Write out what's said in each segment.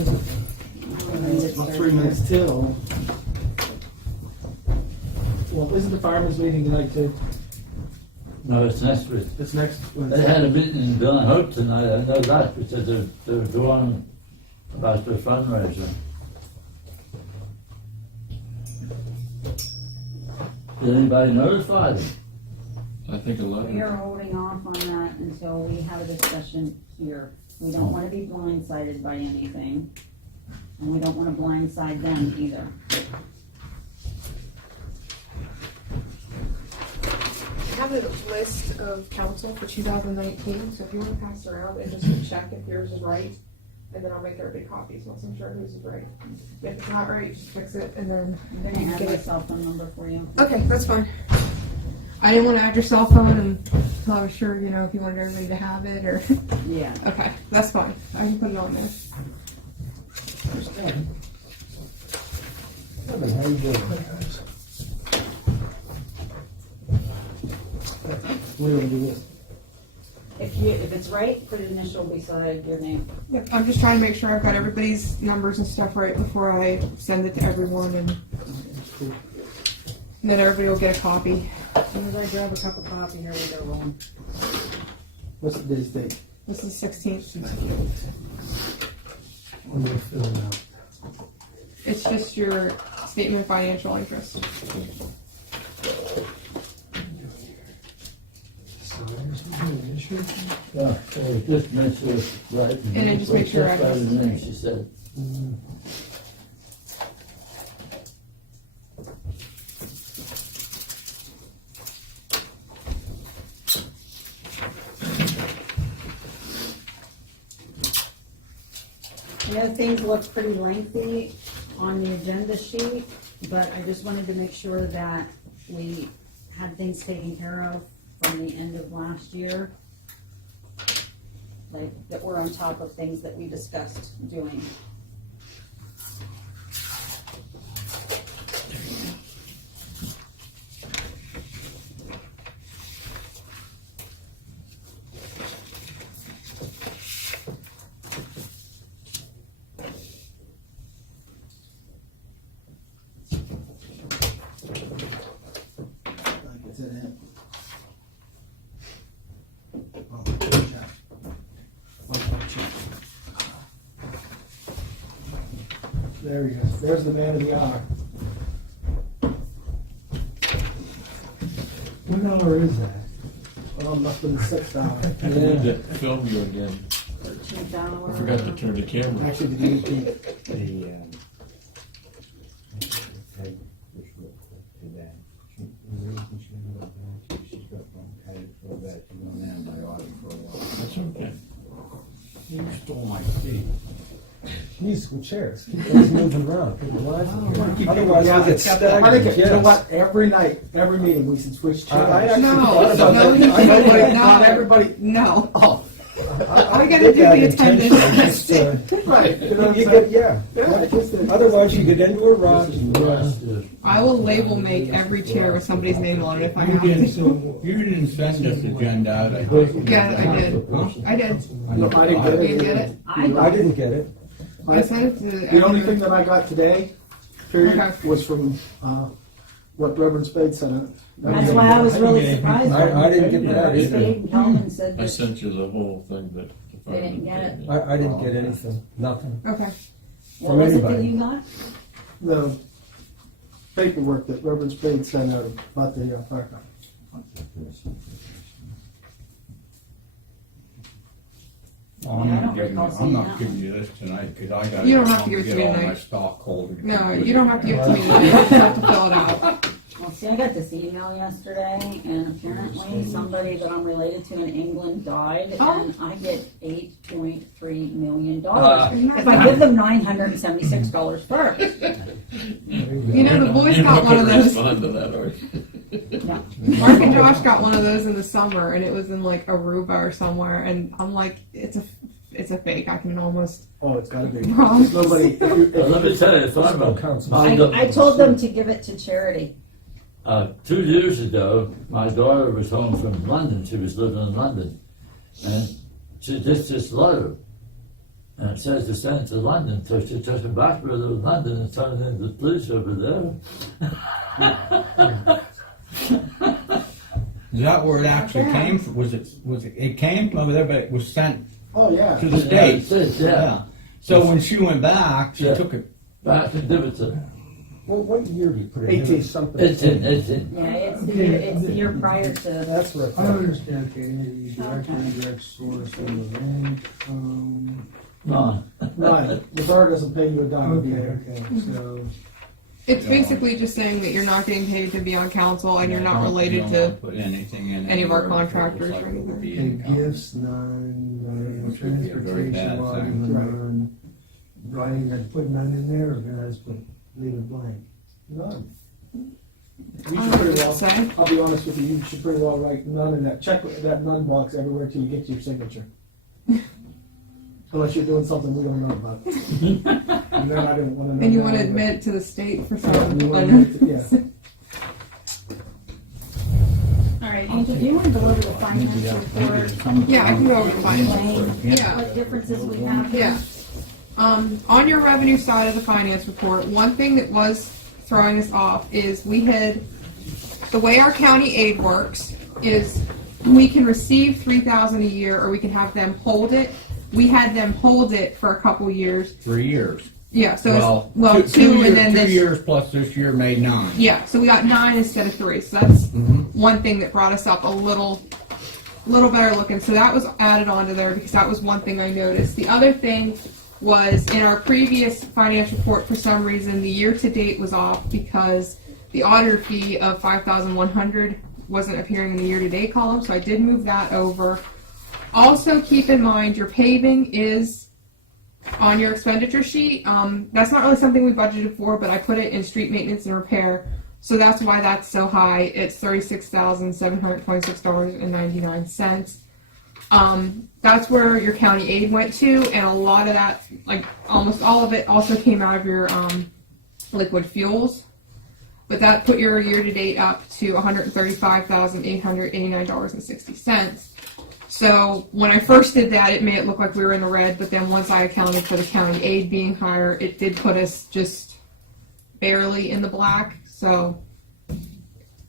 About 3 minutes till. Well, isn't the firemen's meeting tonight too? No, it's next week. It's next They Wednesday. had a meeting in Bill and Hope tonight, I know that, because they're doing about their fundraiser. Did anybody notify them? I think a lot. We are holding off on that until we have a discussion here. We don't want to be blindsided by anything, and we don't want to blindside them either. I have a list of council for 2019, so if you want to pass it around and just check if yours is right, and then I'll make everybody copies once I'm sure whose is right. If it's not right, just fix it and then I'm going to have my cell phone number for you. Okay, that's fine. I didn't want to add your cell phone until I was sure, you know, if you wanted everybody to have it or. Yeah. Okay, that's fine. I can put it on there. How you doing? What do you want to do this? If it's right, put an initial beside your name. Yep, I'm just trying to make sure I've got everybody's numbers and stuff right before I send it to everyone, and then everybody will get a copy. As soon as I grab a cup of coffee, here we go rolling. What's today's date? This is 16th. When we're filling out. It's just your statement of financial interest. Yeah, so just make sure it's right. And then just make sure Just by the address is name, right. she said. The other things look pretty lengthy on the agenda sheet, but I just wanted to make sure that we had things taken care of from the end of last year. Like, that we're on top of things that we discussed doing. Is that it? Oh, check. One check. There he goes. There's the man of the hour. What hour is that? Well, it must have been the 6th hour. I need to film you again. 13th hour. I forgot to turn the camera. Actually, the 18th. That's okay. You stole my seat. Musical chairs. Keep those moving around. Keep the lights on. Otherwise, Yeah, I get I stagnant. think, you know what, every night, every meeting, we should switch chairs. I actually No, thought about no, that. you I know, can't. but Not No. everybody, No. oh, I gotta do the attendance. right. You know what I'm You saying? get, yeah. Yeah, I just did. Otherwise, you get into a rush. This is the last, I will label make every chair with somebody's name on it if I You have didn't, to. you didn't send this agenda out, I think. Yeah, I did. I did. No, I didn't get You it. get it? I didn't get it. I sent it to. The only thing that I got today, period, Okay. was from, what Reverend Spade sent out. That's why I was really surprised. I didn't get that either. Spade and Hellman said I that sent you the whole thing, but. they didn't get it. I didn't get anything. Nothing. Okay. What From was it that anybody. you got? The paperwork that Reverend Spade sent out about the fire company. I'm I don't not giving you, recall I'm seeing not that giving you this tonight, cause I gotta. You don't go have to home give it and to get me all tonight. my stockholders. No, you don't have to give it to me. You just have to fill it out. Well, see, I got this email yesterday, and apparently somebody that I'm related to in England died, Oh. and I get $8.3 million. Uh, If I give them $976 first. You know, the boys You're got not one of gonna those. respond to that, are you? Mark and Josh got one of those in the summer, and it was in like Aruba or somewhere. And I'm like, it's a fake. I can almost. Oh, it's gotta be. Wrong. Nobody, let me tell you, if I'm a, Council. I told them to give it to charity. 2 years ago, my daughter was home from London. She was living in London, and she gets this letter, And it says to send it to London, so she's just back to London and send it into the police over there. Is that where it actually came from? Was it came from over there, but it was sent Oh, yeah. to the States? Yeah. So when she went back, she Yeah. took it. Back to Diviton. Well, what year do you put it in? 18. Something. It's in. Yeah, it's the year prior to, That's what. I don't understand, Katie, direct indirect source of income. Ron. Right, the borough doesn't pay you a dime. Okay, so, It's basically just saying that you're not getting paid to be on council and you're not You related don't to wanna put anything in any of our anywhere, contractors it looks or like it would be and income. gifts, none, Which would be a very transportation, bad lodging, thing. none. Writing, I put none in there, or guys put, leave it blank? None. You I should don't know pretty what to well, say. I'll be honest with you, you should pretty well write none in that, check that none box everywhere till you get your signature. Unless you're doing something we don't know about. And then I didn't wanna know. And you that want to either. admit it to the state for You some wanna admit it, yeah. alright, Angel, do you want to go over the finance report? Yeah, I can go over the finance. Explain Yeah. what differences we have here? Yeah. On your revenue side of the finance report, one thing that was throwing us off is the way our county aid works is we can receive $3,000 a year, or we can have them hold it. We had them hold it for a couple years. 3 years. Yeah, so Well, it's, two years, and then 2 this. years plus this year made 9. Yeah, so we got 9 instead of 3. So that's Mhm. one thing that brought us up a little better looking. So that was added onto there because that was one thing I noticed. The other thing was in our previous finance report, for some reason, the year to date was off because the auditor fee of $5,100 wasn't appearing in the year to date column. So I did move that over. Also, keep in mind your paving is on your expenditure sheet. That's not really something we budgeted for, but I put it in street maintenance and repair. So that's why that's so high. It's $36,726.99. That's where your county aid went to, and a lot of that, like almost all of it, also came out of your liquid fuels. But that put your year-to-date up to $135,889.60. So when I first did that, it made it look like we were in the red, but then once I accounted for the county aid being higher, it did put us just barely in the black. So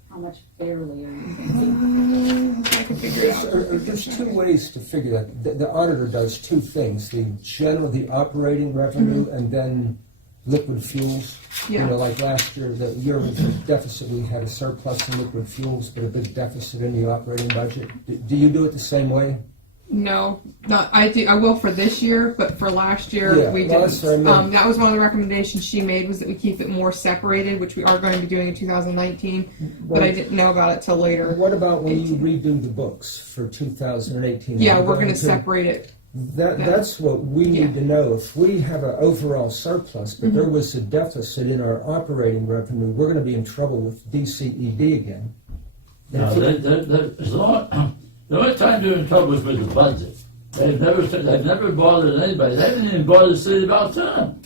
How much barely are you thinking? I can figure it out. There's two ways to figure that. The auditor does two things: the operating revenue, and then liquid fuels. Yeah. You know, like last year, the year with the deficit, we had a surplus in liquid fuels, but a big deficit in the operating budget. Do you do it the same way? No, not I do. I will for this year, but for last year Yeah, we well, didn't. that's what I meant. That was one of the recommendations she made, was that we keep it more separated, which we are going to be doing in 2019. But I didn't know about it till later. What about when you redo the books for 2018? Yeah, Are you we're going going to separate it. That's what we need to know. If we have an overall surplus, but Mm-hmm. there was a deficit in our operating revenue, we're going to be in trouble with DCED again. No, the only time they're in trouble is with the budget. They've never bothered anybody. They haven't even bothered the city about time.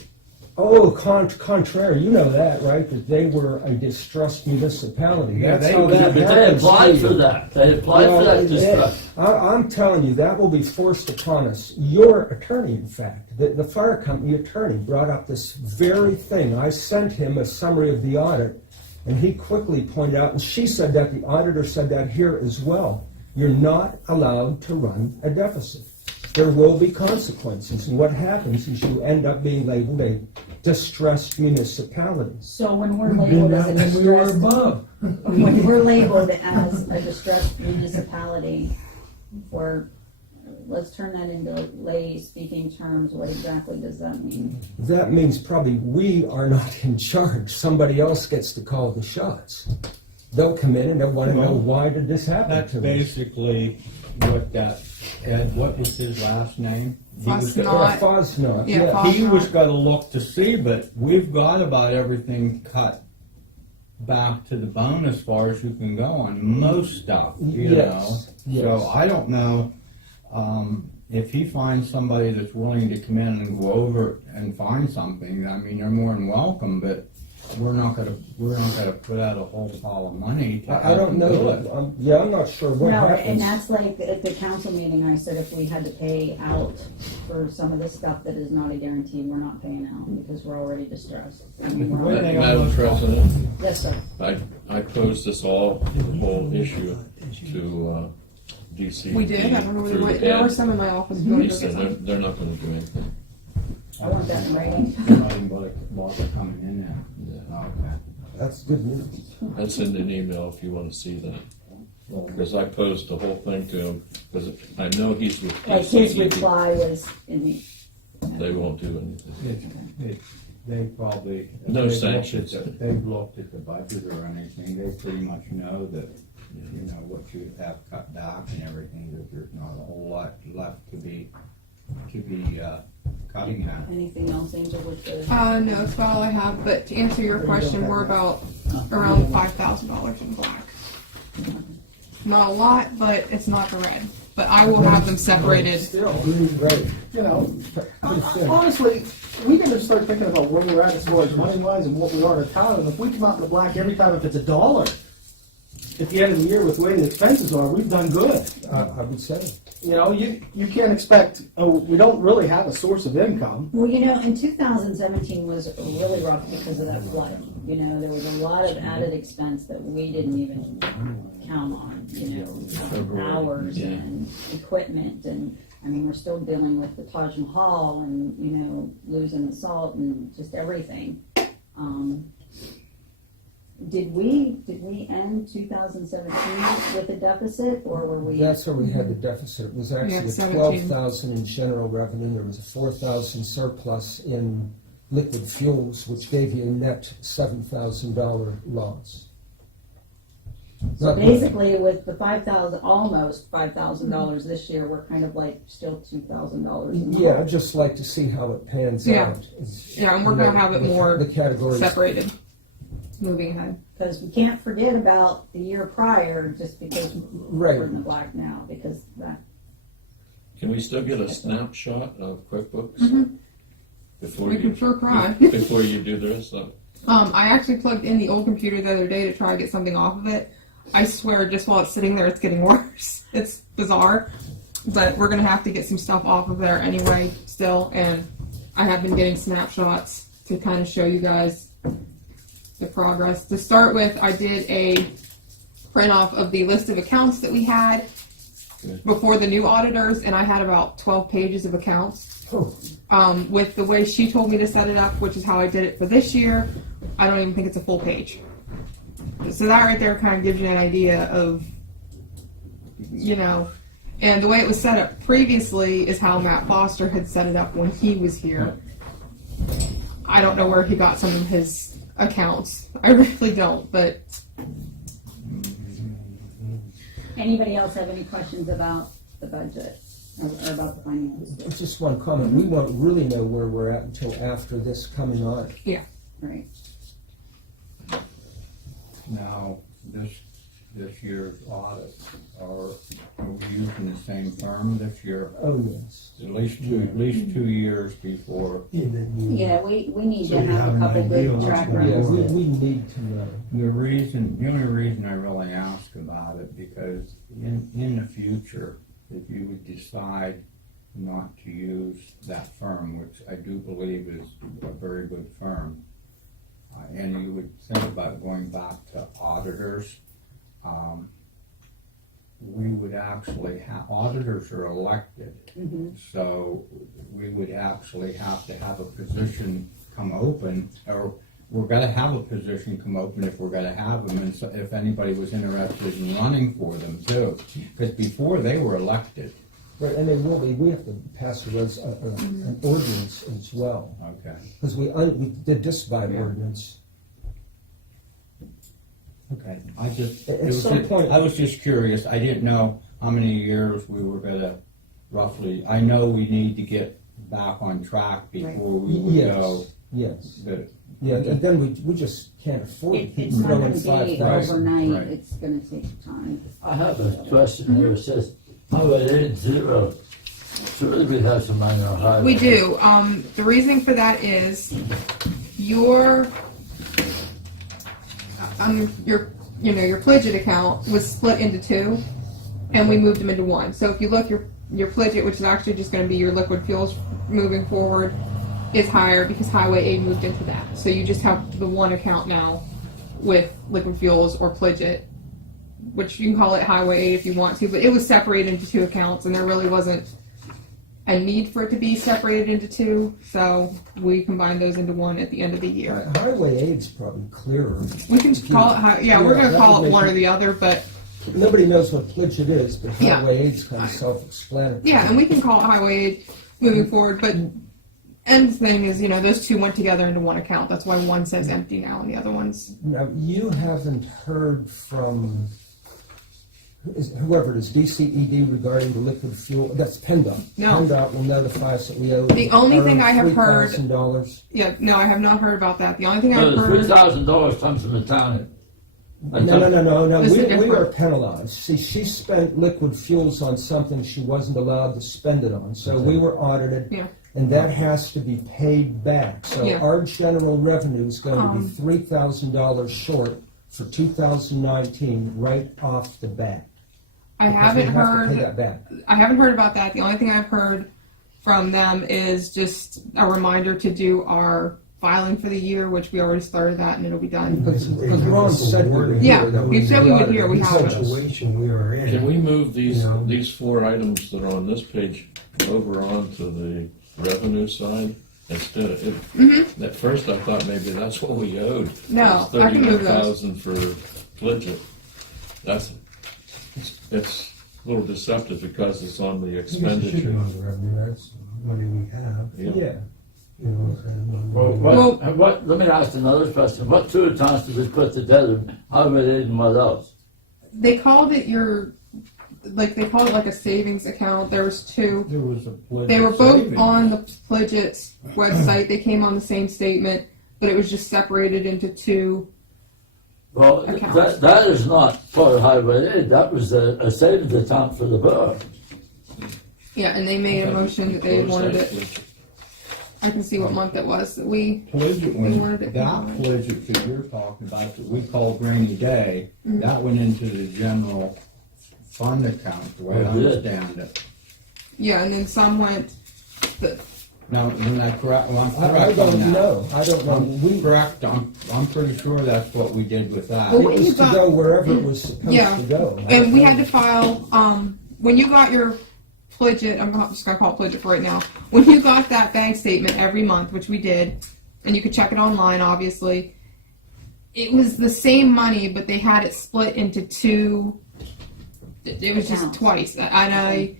Oh, contrary, you know that, right? That they were a distressed municipality. Yeah, That's they- how that But they happens. applied for that. They applied for that Yeah, distress. I'm telling you, that will be forced upon us. Your attorney, in fact, the fire company attorney brought up this very thing. I sent him a summary of the audit, and he quickly pointed out, and she said that, the auditor said that here as well. You're not allowed to run a deficit. There will be consequences, and what happens is you end up being labeled a distressed municipality. So when we're We've been labeled as that a when we were distressed, above. when we're labeled as a distressed municipality, let's turn that into lay speaking terms, what exactly does that mean? That means probably we are not in charge. Somebody else gets to call the shots. They'll come in and they'll want to know, why did this happen That's to us? basically what that, Ed, what was his last name? He was Fosnot. Or Fosnot, Yeah, yeah. Fos- He was gonna look to see, but we've got about everything cut back to the bone as far as you can go on most stuff, you know? Yes, yes. So I don't know, if he finds somebody that's willing to come in and go over and find something, I mean, they're more than welcome, but we're not gonna put out a whole pile of money to I don't know, do it. I'm not sure what No, and happens. that's like, at the council meeting, I said if we had to pay out for some of the stuff that is not a guarantee, we're not paying out, because we're already distressed. I mean, we're Well, already- Madam President, Yes, sir. I posed this the whole issue to DC. We did, I don't know where they went, there were some in my office. He said they're not gonna do anything. I want that in writing. They're not even bother coming in there. Yeah. Okay. That's good news. I'd send an email if you wanna see that. Because I posed the whole thing to him, because I know he's with Like his DC. reply was in the, They won't do anything. They probably. No they've looked sanctions. They've looked at the budget or anything, they pretty much know that, you know, what you have cut back and everything, that there's not a whole lot left to be cutting at. anything else, Angel, with the? No, that's about all I have, but to answer your question, we're about around $5,000 in black. Not a lot, but it's not the red. But I will have them separated. Still, Right. you know, Pretty thin. honestly, we gotta start thinking about where we're at as far as money-wise and what we are in town, and if we come out in the black every time if it's $1, at the end of the year with the way the expenses are, we've done good. I would say. You know, you can't expect, we don't really have a source of income. Well, you know, in 2017 was really rough because of that flood. You know, there was a lot of added expense that we didn't even count on, you know, hours Yeah. and equipment. And, I mean, we're still dealing with the Taj Mahal and, you know, losing the salt and just everything. Did we end 2017 with a deficit, or were we? That's where we had the deficit. It was actually Yeah, 17. 12,000 in general revenue. There was a 4,000 surplus in liquid fuels, which gave you a net $7,000 loss. So basically, with the almost $5,000 this year, we're kind of like still $2,000. Yeah, I'd just like to see how it pans Yeah. out. It's, Yeah, and we're you gonna know, have it the- more the categories. separated, moving ahead. Because we can't forget about the year prior, just because Right. we're in the black now, because that. Can we still get a snapshot of QuickBooks? Before We you, can sure try. before you do this? I actually plugged in the old computer the other day to try to get something off of it. I swear, just while it's sitting there, it's getting worse. It's bizarre, but we're gonna have to get some stuff off of there anyway, still. And I have been getting snapshots to kind of show you guys the progress. To start with, I did a print off of the list of accounts that we had before the new auditors, and I had about 12 pages of accounts. With the way she told me to set it up, which is how I did it for this year, I don't even think it's a full page. So that right there kind of gives you an idea of, you know, and the way it was set up previously is how Matt Foster had set it up when he was here. I don't know where he got some of his accounts. I really don't, but Anybody else have any questions about the budget or about the finances? Just one comment. We won't really know where we're at until after this coming on. Right. Now, this year's audit, are we using the same firm this year? Oh, yes. At least 2 years before. Yeah, we need So to you have have a an couple idea good what's track going Yeah, records. on. we need to know. The only reason I really ask about it, because in the future, if you would decide not to use that firm, which I do believe is a very good firm, and you would think about going back to auditors, we would actually have, auditors are elected, so we would actually have to have a position come open, or we're gonna have a position come open if we're gonna have them, and so if anybody was interested in running for them too, because before they were elected. Right, and they will be. We have to pass an ordinance as well, Okay. because we did this by an ordinance. Okay, I just, At some point- I was just curious, I didn't know how many years we were gonna roughly, I know we need to get back on track before we would go. Yes. But Yeah, and then we just can't afford to keep It's not throwing gonna be 5,000. overnight, Right. it's gonna take time. I have a question here. It says Highway 80. Surely we have some money on highway. we do. The reason for that is your your Pledget account was split into two, and we moved them into one. So if you look, your Pledget, which is actually just going to be your liquid fuels moving forward, is higher because Highway aid moved into that. So you just have the one account now with liquid fuels or Pledget, which you can call it Highway aid if you want to, but it was separated into two accounts, and there really wasn't a need for it to be separated into two, so we combined those into one at the end of the year. Highway aid's probably clearer. We can call it, we're going to that call would it make one it- or the other, but Nobody knows what Pledget is, but Yeah. highway aid's kind of self-explanatory. yeah, and we can call it Highway aid moving forward, but end thing is, those two went together into one account. That's why one says empty now and the other one's, Now, you haven't heard from whoever it is, DCED, regarding the liquid fuel. That's PennDOT. No. PennDOT will notify us that we owe. The only thing I have heard- $3,000. no, I have not heard about that. The only thing So I've the heard, $3,000 comes from the town. No. This is We different. are penalized. See, she spent liquid fuels on something she wasn't allowed to spend it on. So we were audited, Yeah. and that has to be paid back. So Yeah. our general revenue is going to be $3,000 short for 2019 right off the bat. I Because haven't we have to pay heard, that back. I haven't heard about that. The only thing I've heard from them is just a reminder to do our filing for the year, which we already started that and it'll be done. Because Ron said we were here. Yeah, that we said we would hear, we The have it. situation we were in. Can we move these, You know. these four items that are on this page over onto the revenue side? Instead of, at first I thought maybe that's what we owed. No, I can move those. $31,000 for Pledget. It's a little deceptive because it's on the I guess it should be expenditure. on the revenue, that's money we have, Yeah. you know, and Let me ask another question. What two accounts did they put together? How were they and what else? They called it like a savings account. There was two. There was a pledge. They were of both savings. on the Pledget's website. They came on the same statement, but it was just separated into two. Well, Accounts. that is not part of highway aid. That was a savings account for the borough. Yeah, and they made a motion that they Close wanted that it. Pledget. I can see what month it was that we. Pledge it They when, wanted it that combined. pledge it that you're talking about, that we call rainy day, that went into the general fund account, the way I Oh, good. understand it. Yeah, and then some went. Now, isn't that correct? Well, I'm I correct on don't that. know. I don't know. I'm correct, I'm pretty sure that's what we did with that. Well, It when you was to got- go wherever it was supposed Yeah. to go. And we had to file, when you got your Pledget, I'm just gonna call it Pledget for right now. When you got that bank statement every month, which we did, and you could check it online, obviously, it was the same money, but they had it split into two. It was just Accounts. twice, and I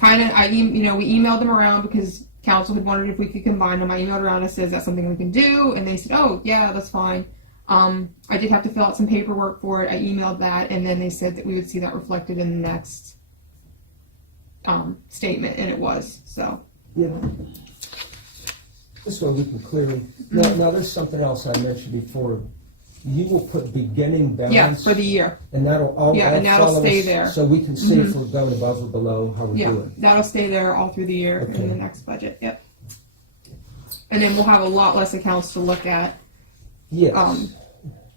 we emailed them around because council had wondered if we could combine them. I emailed around and said, "Is that something we can do?" And they said, "Oh, yeah, that's fine." I did have to fill out some paperwork for it. I emailed that, and then they said that we would see that reflected in the next statement, and it was. So Yeah. This way we can clearly, now there's something else I mentioned before. You will put beginning balance. yeah, for the year. And that'll all Yeah, and that'll follow stay us, there. So we can see if we're going above or below, how we're Yeah, doing. that'll stay there all through the year Okay. in the next budget. Yep. And then we'll have a lot less accounts to look at Yes.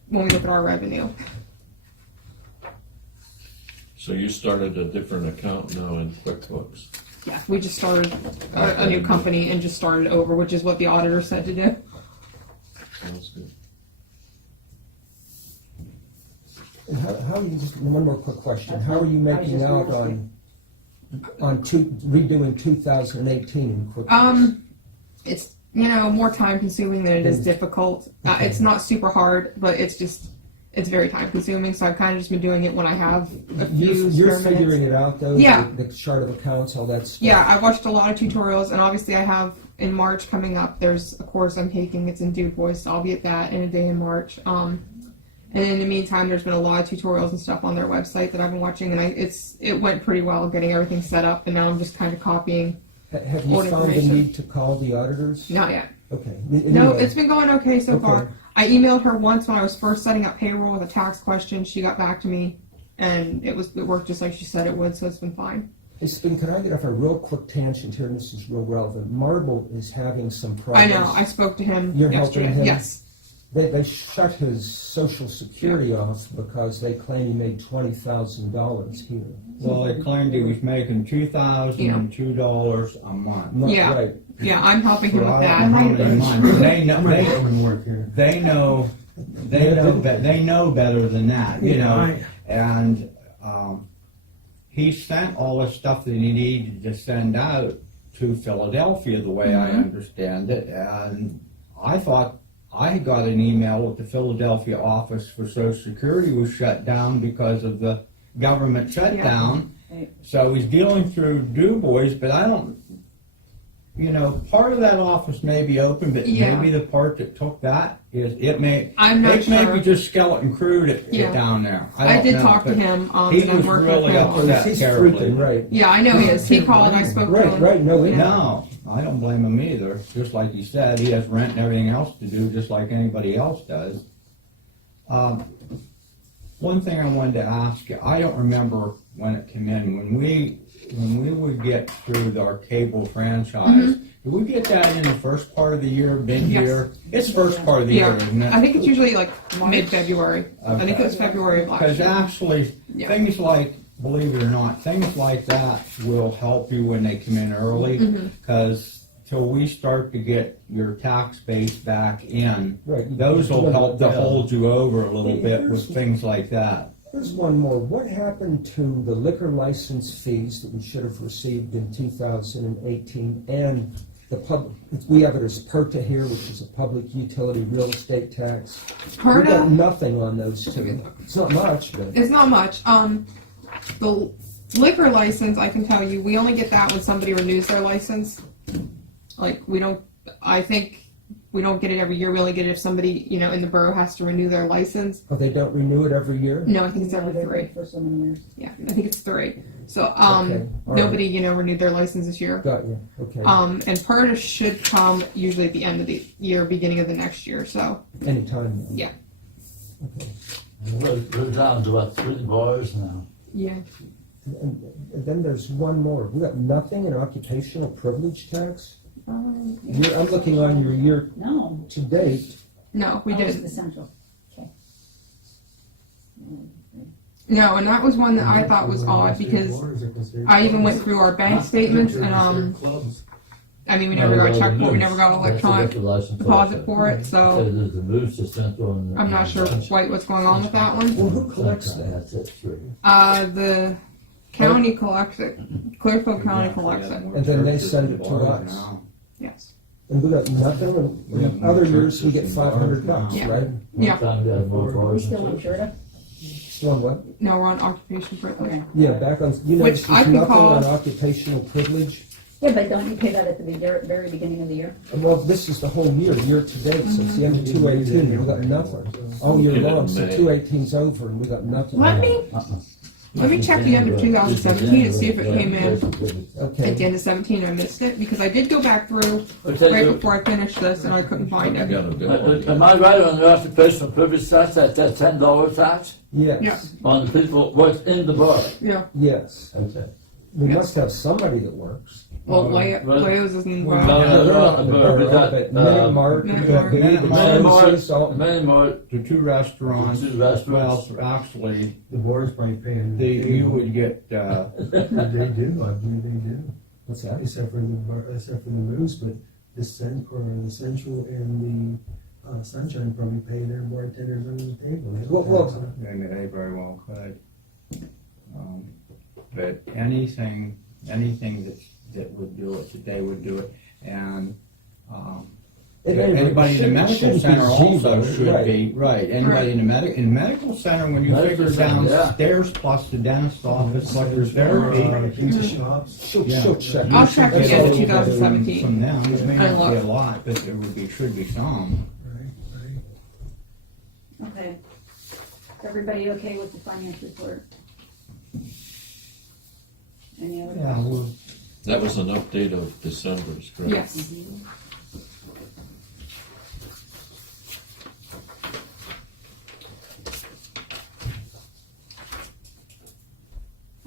when we look at our revenue. So you started a different account now in QuickBooks. Yeah, we just started a new company and just started over, which is what the auditor said to do. Sounds good. And how are you, just one more quick question, how are you I was making just out gonna on redoing 2018 in QuickBooks? It's more time consuming than it is difficult. It's not super hard, but it's very time consuming. So I've kind of just been doing it when I have a few You're spare figuring minutes. it out though? Yeah. The chart of accounts, all that stuff? Yeah, I watched a lot of tutorials, and obviously I have in March coming up. There's a course I'm taking. It's in Du Bois, so I'll be at that in a day in March. And in the meantime, there's been a lot of tutorials and stuff on their website that I've been watching, and it went pretty well getting everything set up. And now I'm just kind of copying. Have you Board found the information. need to call the auditors? Not yet. Okay. No, Anyway, it's been going okay so Okay. far. I emailed her once when I was first setting up payroll with a tax question. She got back to me, and it worked just like she said it would. So it's been fine. Can I get off a real quick tangent here, and this is real relevant. Marble is having some I problems. know. I spoke to him You're yesterday. helping him? Yes. They shut his Social Security off because they claim he made $20,000 here. Well, they claimed he was making $2,002 a month. Not Yeah. right. Yeah, I'm helping him For with how that. many months? They know, I'm not going to work here. they know better than that, you know. And he sent all the stuff that he needed to send out to Philadelphia, the way I understand it. And I thought I got an email that the Philadelphia office for Social Security was shut down because of the government shutdown. Right. So he's dealing through Du Bois, but I don't, you know, part of that office may be open, but Yeah. maybe the part that took that is, it may, I'm not it may sure. be just skeleton crewed it Yeah. down there. I don't did know, talk to but him, he and I'm was working really with him upset. on. He's terribly. freaking, right. Yeah, I know he is. He called. I spoke to Right, him. right, no, he- No, I don't blame him either. Just like he said, he has rent and everything else to do, just like anybody else does. One thing I wanted to ask you, I don't remember when it came in. When we would get through our cable franchise, did we get that in the first part of the year, mid-year? It's first part of the year, isn't it? I think it's usually like mid-February. I think it was February of last Because year. actually, Yeah. things like, believe it or not, things like that will help you when they come in early. Because till we start to get your tax base back in, Right. those will help to hold you over a little bit with things like that. There's one more. What happened to the liquor license fees that we should have received in 2018 and the public? We have it as PERTA here, which is a public utility real estate tax. We got PERTA, nothing on those two. It's not much, but it's not much. The liquor license, I can tell you, we only get that when somebody renews their license. Like, we don't, I think we don't get it every year. We only get it if somebody, you know, in the borough has to renew their license. oh, they don't renew it every year? No, I think it's every They've 3. been for so many years. Yeah, I think it's 3. So, Okay, all right. nobody, you know, renewed their license this year. Got you, okay. And PERTA should come usually at the end of the year, beginning of the next year, so. Anytime. then. Yeah. Okay. We're down to about 3 bars now. Yeah. And then there's one more. We got nothing in occupational privilege tax? Um, I'm looking on your year No. to date. no, we Oh, it's didn't. the central. Okay. No, and that was one that I thought was odd because I even went through our bank statements and I mean we never got a check for it, we never got an electronic deposit for it, so There's the moose, the central, and. I'm not sure quite what's going on with that one. Well, who collects that? That's it, 3. The county collects it, Clearfield County collects it, And then they send it to us. yes. And we got nothing, and in other years we get $500, Yeah. right? Yeah. One time we had more Are we bars. still in Florida? Still on what? No, we're on occupation privilege. Okay. Yeah, back on, you know, Which there's I can nothing call- on occupational privilege. Yeah, but don't you pay that at the very beginning of the year? Well, this is the whole year to date, so it's the end of 2/18, we got nothing. All year Give it long, a so May. 2/18's over and we got nothing. Let me check the end of 2017 to see if it came in at Okay, the end of 17 I missed it, because I did go back through Okay, right you- before I finished this and I couldn't find I it. got a bill. Am I right on the occupational privilege tax, that $10 tax Yeah. yes, on the people what's in the bar? Yeah, yes. Okay. We must have somebody that works. well, Well, Leo's isn't well, involved. Yeah, They're not in the but borough, we got, but Minimart, Minimart. David Jones's, all- The two restaurants, The two restaurants. well, actually, The board's probably paying. you would get, They do, I believe they do, what's that? except for the moose, but the central and the sunshine probably pay their bartenders under the table. They don't Well, tax them. they very well could. But anything that would do it, they would do it, and, At any rate, anybody in the it medical shouldn't be center also zero, should right. be, right, anybody in the medical center, when you Medical figure center, yeah. downstairs plus the dentist office, plus your Or, therapy, pizza shops. She'll Yeah. check. I'll check That's again in all. 2017. from them, it may And not be a look. lot, but there should be some. Right. Okay. Is everybody okay with the finance report? Any other Yeah, questions? well, That was an update of December's, correct? Yes.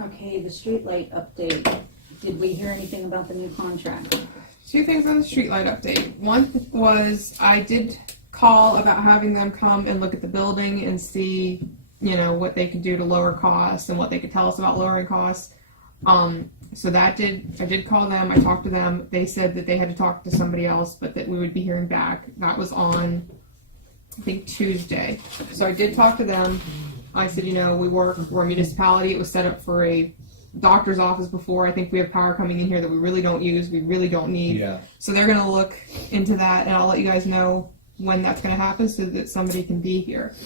Okay, the streetlight update. Did we hear anything about the new contract? 2 things on the streetlight update. One was I did call about having them come and look at the building and see, what they could do to lower costs and what they could tell us about lowering costs. So I did call them, I talked to them, they said that they had to talk to somebody else, but that we would be hearing back. That was on, I think, Tuesday. So I did talk to them. I said, we're a municipality, it was set up for a doctor's office before. I think we have power coming in here that we really don't use, we really don't need. Yeah. So they're gonna look into that, and I'll let you guys know when that's gonna happen so that somebody can be here.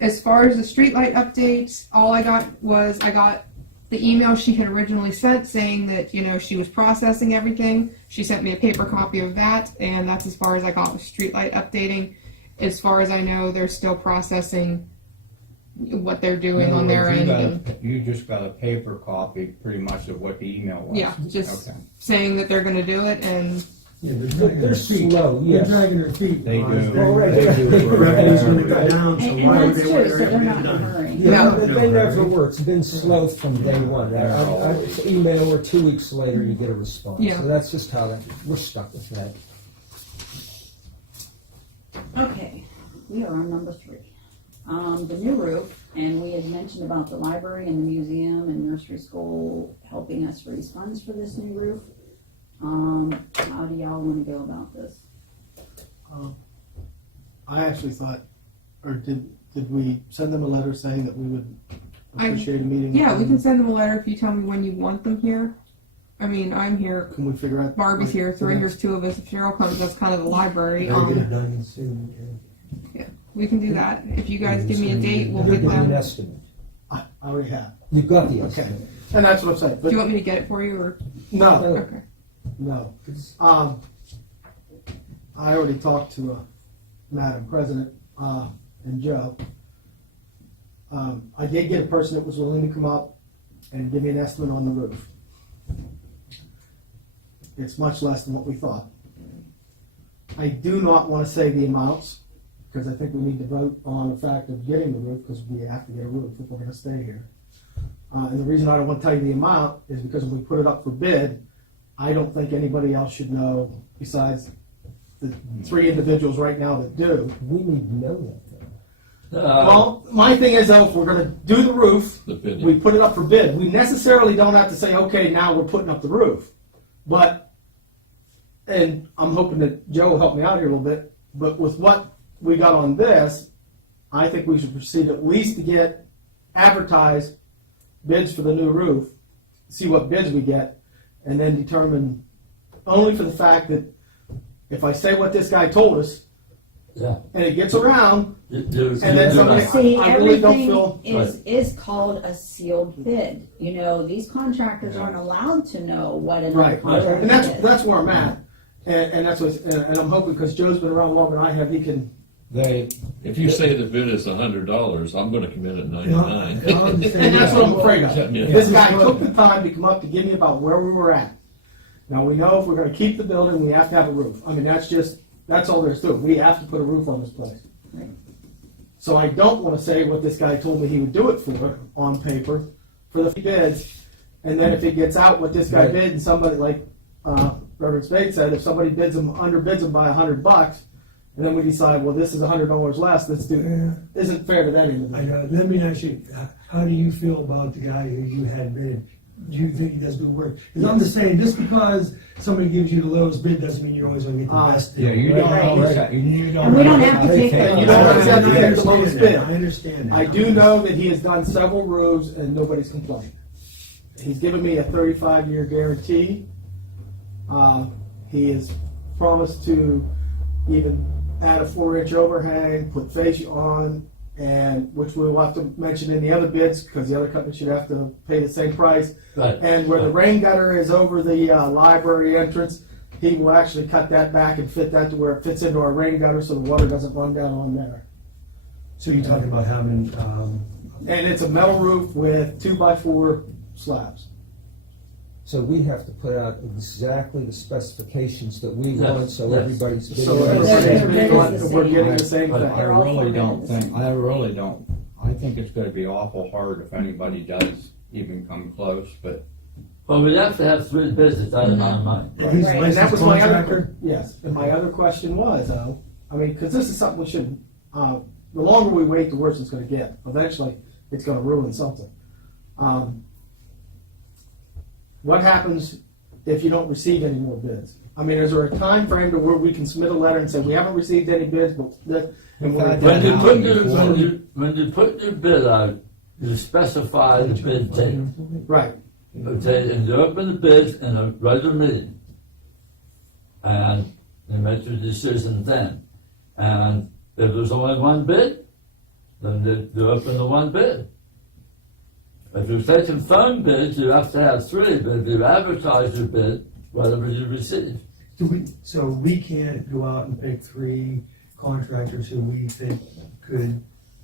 As far as the streetlight update, all I got the email she had originally sent saying that, she was processing everything. She sent me a paper copy of that, and that's as far as I got with streetlight updating. As far as I know, they're still processing what they're doing on their end. You just got a paper copy, pretty much, of what the email was. Yeah, just Okay. saying that they're going to do it, and Yeah, they're dragging They're their feet. slow, They're yes. dragging their feet. They do. They do. Revenue's gonna go down, so And why would that's they want true, their so they're not in a done? hurry. Yeah, No. they never work. It's been slow from day one. I email or 2 weeks later you get a response. Yeah. So that's just how we're stuck with that. Okay, we are on number 3. The new roof, and we had mentioned about the library and the museum and nursery school helping us raise funds for this new roof. How do y'all want to go about this? I actually thought, or did we send them a letter saying that we would appreciate a meeting? yeah, with we them? can send them a letter if you tell me when you want them here. I mean, I'm here. Can we figure out? Barb is here. 3 here's 2 of us. If Cheryl comes, that's kind of the library. Gotta get it done soon, We can do that. If you guys give me a date, we'll You're get getting an them. estimate. I already have. You've got the Okay. estimate. And that's what I'm saying. Do But you want me to get it for you, or no, okay? no. I already talked to Madam President and Joe. I did get a person that was willing to come up and give me an estimate on the roof. It's much less than what we thought. I do not want to say the amounts, because I think we need to vote on the fact of getting the roof, because we have to get a roof if we're going to stay here. And the reason I don't want to tell you the amount is because when we put it up for bid, I don't think anybody else should know besides the 3 individuals right now that do. We need to know that. Well, my thing is, though, if we're going to do the roof, The bidding. we put it up for bid. We necessarily don't have to say, okay, now we're putting up the roof. But, and I'm hoping that Joe will help me out here a little bit, but with what we got on this, I think we should proceed at least to get advertised bids for the new roof, see what bids we get, and then determine, only for the fact that if I say what this guy told us, Yeah. and it gets around, And then somebody- See, I really don't everything feel- is called a sealed bid. These contractors aren't allowed to know what another right, contractor and is. that's where I'm at, and that's what, and I'm hoping, because Joe's been around longer than I have, he can, If you say the bid is $100, I'm gonna come in at 99. and that's what I'm afraid of. Yeah. This guy took the time to come up to give me about where we were at. Now, we know if we're gonna keep the building, we have to have a roof. I mean, that's all there's to it. We have to put a roof on this place. Right. So I don't wanna say what this guy told me he would do it for, on paper, for the bids, and then if it gets out what this guy Right. bid, and somebody, like, Reverend Spade said, if somebody underbids them by $100, and then we decide, well, this is $100 less, isn't fair to that I individual. know. Let me ask you, how do you feel about the guy who you had bid? Do you think he does good work? Because I'm just saying, just because somebody gives you the lowest bid doesn't mean you're always going to get the best Yeah, deal. you don't Right. always have, you don't. And we don't have to take And you it. don't I always have to get the understand lowest that. bid. I understand that. I do know that he has done several roofs and nobody's complained. He's given me a 35-year guarantee. He has promised to even add a 4-inch overhang, put fascia on, and which we'll have to mention in the other bids, because the other company should have to pay the same price. Right. And where the rain gutter is over the library entrance, he will actually cut that back and fit that to where it fits into our rain gutter so the water doesn't run down on there. So you're talking about having, And it's a metal roof with 2x4 slabs. So we have to put out exactly the specifications that we Yes, want, so yes. everybody's bidding. So They're- everybody's they're bidding on, the we're same. getting the same Right. thing. I really don't think, I think it's gonna be awful hard if anybody does even come close, but Well, we have to have 3 bids at that amount of money. and he's a Right. And that licensed was my other, contractor? yes, and my other question was, I mean, because this is something we should, the longer we wait, the worse it's gonna get. Eventually, it's gonna ruin something. What happens if you don't receive any more bids? I mean, is there a time frame to where we can submit a letter and say, we haven't received any bids, but that, and we're. When you put your bid out, you specify the bid date. Right, Okay, and you open the bids in a regular meeting. And you make your decision then. And if there's only one bid, then you open the one bid. If you're taking phone bids, you have to have three, but if you advertise your bid, whatever you receive. So we can't go out and pick 3 contractors who we think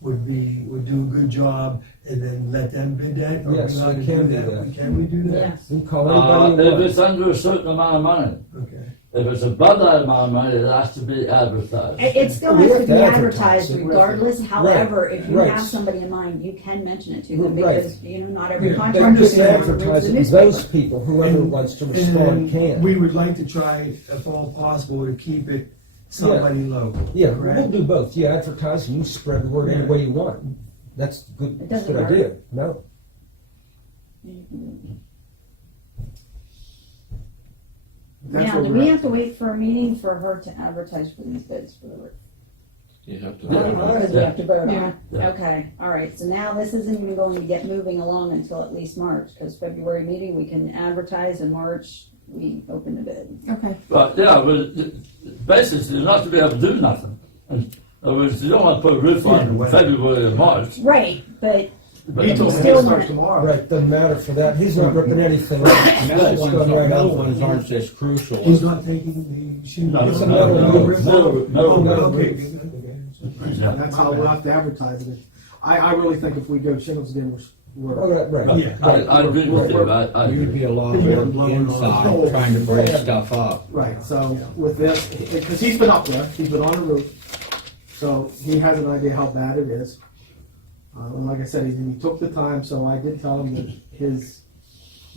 would do a good job and then let them bid that? Are Yes, allowed we to can do that. Can we do that? Yes. We call anybody we If want. it's under a certain amount of money. Okay. If it's above that amount of money, it has to be advertised. It still We has have to to be advertise advertised it. regardless, however, if you right. have somebody in mind, you can mention it to them, Right. because, not every Yeah, They contractor just is gonna advertise the it, newspaper. those people, whoever And- wants to respond And can. we would like to try, if all possible, to keep it somebody local. Yeah, correct? we'll do both. You advertise and you spread the word any way you want. That's good, It doesn't good hurt. idea. No. that's Now, where do we're we at. have to wait for a meeting for her to advertise for these bids for the roof? You have to. Because we have to vote on it. Yeah. Okay, all right, so now this isn't even going to get moving along until at least March, because February meeting, we can advertise, in March, we open the bid. Okay. But yeah, but basically, you're not to be able to do nothing. In other words, you don't want to put a roof on in February or March. Right, but He told me Still it starts not- tomorrow. Right, doesn't matter for that. He's not ripping anything up. It's going right Metal out. ones aren't as crucial. He's not taking the shingle. No, It's a no, metal no, roof. metal Oh, roof. okay. Yeah. That's how we'll have to advertise it. I really think if we go shingles again, we're. Oh, right. Yeah. I agree with you. I You'd agree. be a lot Yeah, more blowing on the inside hole. trying to break stuff up. Right, so with this, because he's been up there, he's been on the roof, so he has an idea how bad it is. And like I said, he took the time, so I did tell him that his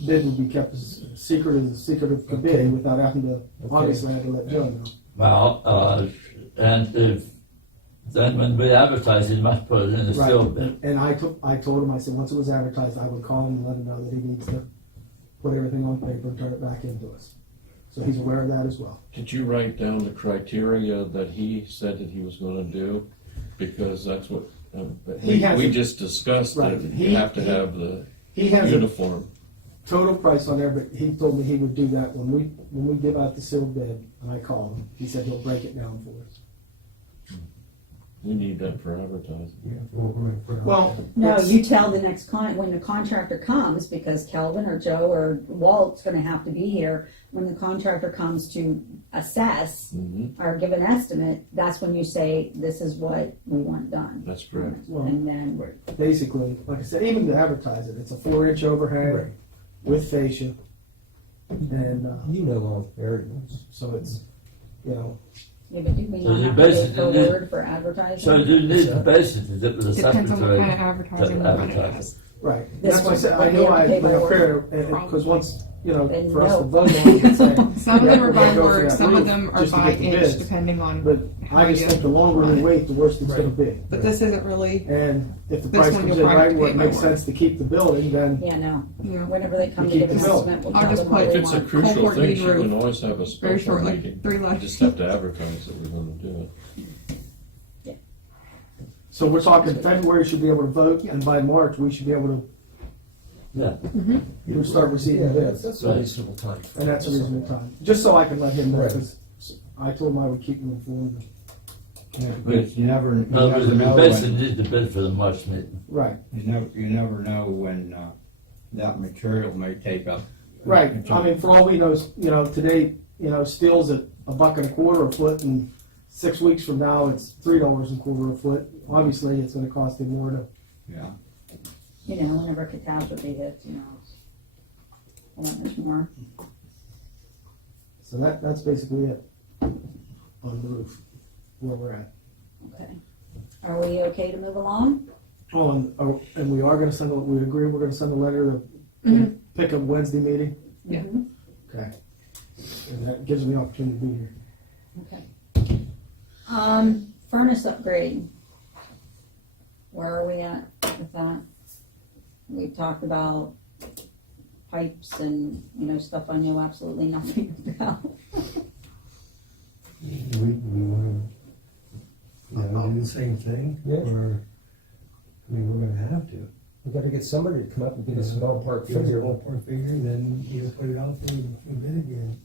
bid would be kept as secret it could be, without having to, obviously I had to let Joe know. Well, and if, then when we advertise, you must put it in the still bid. And I told him, I said, once it was advertised, I would call him and let him know that he needs to put everything on paper and turn it back into us. So he's aware of that as well. Did you write down the criteria that he said that he was gonna do? Because that's what, He has we it. just discussed that Right. you have to have the He has a uniform. total price on there, but he told me he would do that when we give out the sealed bid, and I called him. He said he'll break it down for us. We need that for advertising. Well, no, it's- you tell the next when the contractor comes, because Kelvin or Joe or Walt's gonna have to be here, when the contractor comes to assess Mhm. or give an estimate, that's when you say, this is what we want done. That's correct. Well, And then, basically, like I said, even to advertise it, it's a 4-inch overhang Right. with fascia, and You know all areas. so it's, you know, yeah, but do we So not you have to pay basically per need- word for advertising? So you need to basically dip with the Depends on what secretary. kind of advertising to we're running advertise as. right. This That's why I said, one, I knew we have to I, pay by fair, word. because once, you know, Then for us to no. vote on it, and say, Some of yeah, them we're are gonna by go for word, that some roof of them are just to by get the inch, bids. depending on But how I just you. think the longer we wait, the worse it's gonna be. But this isn't really, And if the This price one comes you'll in probably right where it pay by makes word. sense to keep the building, then Yeah, no, you know, whenever they come You to keep give the an bill. estimate, we'll I'll tell just them what put- If we it's a want. crucial Coalport thing, needs you roof. can always have a very special shortly, meeting. 3 You left. just have to advertise that we're gonna do it. so we're talking February should be able to vote, and by March, we should be able to Yeah. we'll start receiving Yeah, bids. that's a reasonable time. And that's a reasonable time, just so I can let him know, Right. because I told him I would keep him informed. Yeah, because you never No, know we basically when, need the bid for the March meeting. Right, you never know when, that material may take up. right, I mean, for all we know, you know, today, you know, steel's at $1.25 a foot, and 6 weeks from now, it's $3.25 a foot. Obviously, it's gonna cost him more to, Yeah. You know, whenever catastrophe hits, you know, it's a lot much more. so that's basically it on the roof, where we're at. Okay. Are we okay to move along? And we are gonna we agree we're gonna send a letter to Mhm. pick a Wednesday meeting? Yeah. Okay. And that gives me the opportunity to be here. Okay. Furnace upgrade. Where are we at with that? We've talked about pipes and, stuff I know absolutely nothing about. We want to do the same thing, Yeah. or, we're gonna have to. We gotta get somebody to come up and give us a ballpark Give us a figure. ballpark figure, then, put it out there and bid again.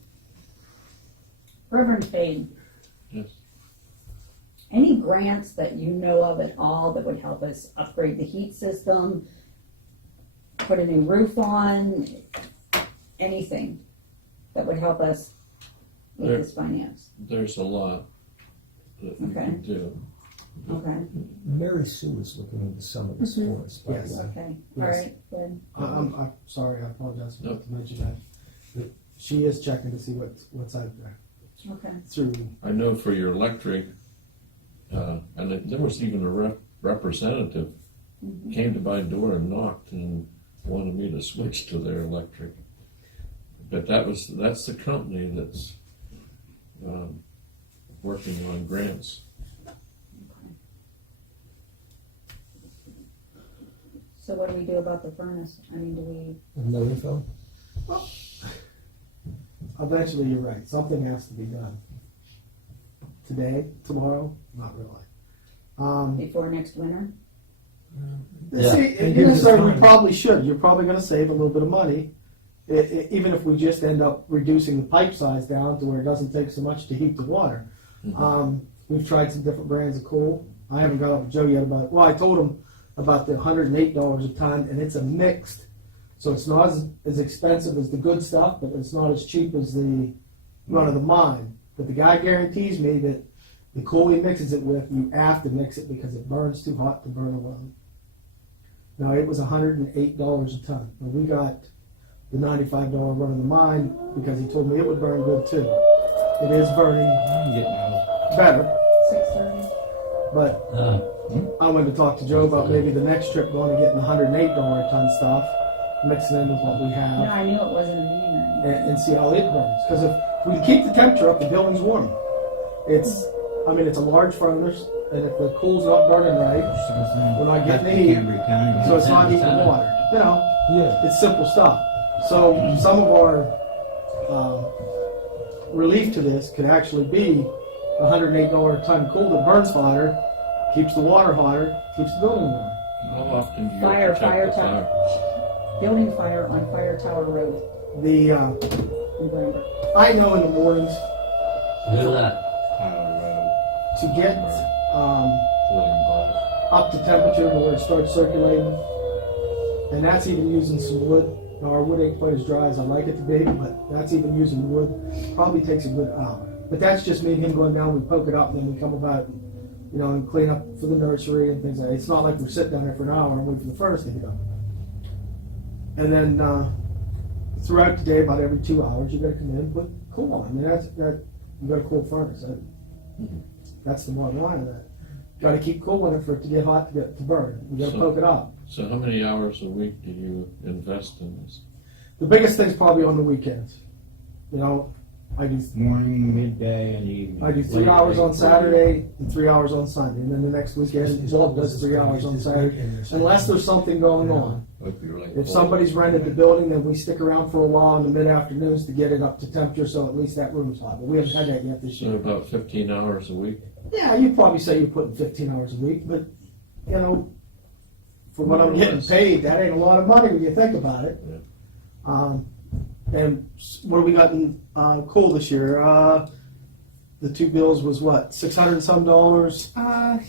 River and Fade. Yes. Any grants that you know of at all that would help us upgrade the heat system, put a new roof on, anything that would help us with There- this finance? There's a lot that you Okay. can do. Okay, Mary Sue is looking into some of this for us, by the Yes. way. okay, Yes. alright, good. I'm sorry, I apologize for to mention that. But she is checking to see what's out there Okay, through. I know for your electric, and there was even a representative came to my door and knocked and wanted me to switch to their electric. But that's the company that's working on grants. so what do we do about the furnace? I mean, do we, No info? Eventually, you're right. Something has to be done. Today, tomorrow, not really. before next winter? Yeah. See, And you give us say we time. probably should. You're probably going to save a little bit of money, even if we just end up reducing the pipe size down to where it doesn't take so much to heat the water. We've tried some different brands of coal. I haven't got up with Joe yet about. Well, I told him about the $108 a ton, and it's a mixed, so it's not as expensive as the good stuff, but it's not as cheap as the run of the mine. But the guy guarantees me that the coal he mixes it with, you have to mix it because it burns too hot to burn alone. Now, it was $108 a ton. And we got the $95 run of the mine because he told me it would burn good too. It is burning better, 6:30? but I wanted to talk to Joe about maybe the next trip going and getting the $108 a ton stuff, mixing in with what we No, have, I knew it wasn't a meeting or anything. and see how it burns. Because if we keep the temperature up, the building's warm. It's a large furnace, and if the coal's not burning right, we're not getting the heat. So it's not heating the water. Yeah. It's simple stuff. So some of our relief to this could actually be $108 a ton coal that burns hotter, keeps the water hotter, keeps the building warm. How often do you Fire protect the tower. fire? Building fire on Fire Tower Road The in Granbury. I know in the mornings Do that. to get up to temperature to where it starts circulating, and that's even using some wood. Now, our wood ain't quite as dry as I like it to be, but that's even using wood. Probably takes a good hour. But that's just me and him going down, we poke it up, and then we come about, and clean up for the nursery and things like that. It's not like we're sitting down there for an hour and waiting for the furnace to heat up. And then throughout the day, about every 2 hours, you got to come in and put cool on. I mean, you got a cool furnace. That's the bottom line of that. Got to keep cool in it for it to get hot to burn. You got to So- poke it up. So how many hours a week do you invest in this? The biggest thing's probably on the weekends. I do Morning, midday, and evening. 3 hours on Saturday and 3 hours on Sunday, and then the next weekend Walt does 3 hours on Saturday, unless there's something going on. Would be really If cold. somebody's rented the building, then we stick around for a while in the mid-afternoons to get it up to temperature, so at least that room's hot. But we haven't had that yet this So year. about 15 hours a week? Yeah, you'd probably say you're putting 15 hours a week, but, for what I'm getting paid, that ain't a lot of money when you think about it. Yeah. And what have we got in coal this year? The two bills was what, $600 and some dollars?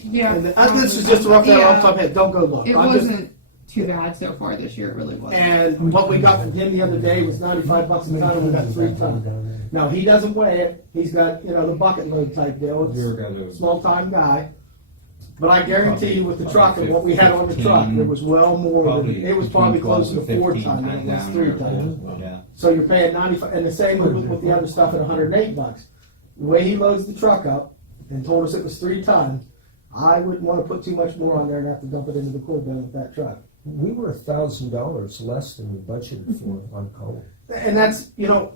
Yeah. And this is just a rough off the top of my head. Don't go look. It I'm just- wasn't too bad so far this year. It really wasn't. And what we got from him the other day was $95 a ton, and we got 3 tons. Now, he doesn't weigh it. He's got, the bucket load type deal. You're It's gonna- a small time guy. But I guarantee you with the truck and what we had on the truck, it was well more than, it was probably closer to 4 ton than it was 3 ton. Yeah. So you're paying 95, and the same with the other stuff at $108. The way he loads the truck up and told us it was 3 ton, I wouldn't want to put too much more on there and have to dump it into the coal bin with that truck. We were $1,000 less than we budgeted for on coal. And that's, and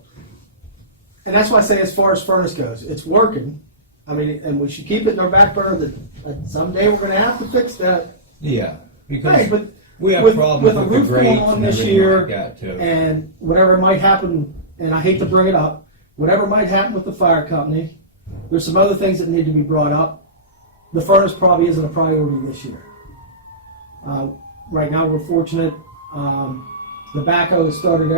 that's why I say as far as furnace goes, it's working. I mean, and we should keep it in our back burner that someday we're gonna have to fix that. Yeah, Hey, because but we have with problems a with the roof going grates on and this everything year, like that too. and whatever might happen, and I hate to bring it up, whatever might happen with the fire company, there's some other things that need to be brought up. The furnace probably isn't a priority this year. Right now, we're fortunate, the backhoe is started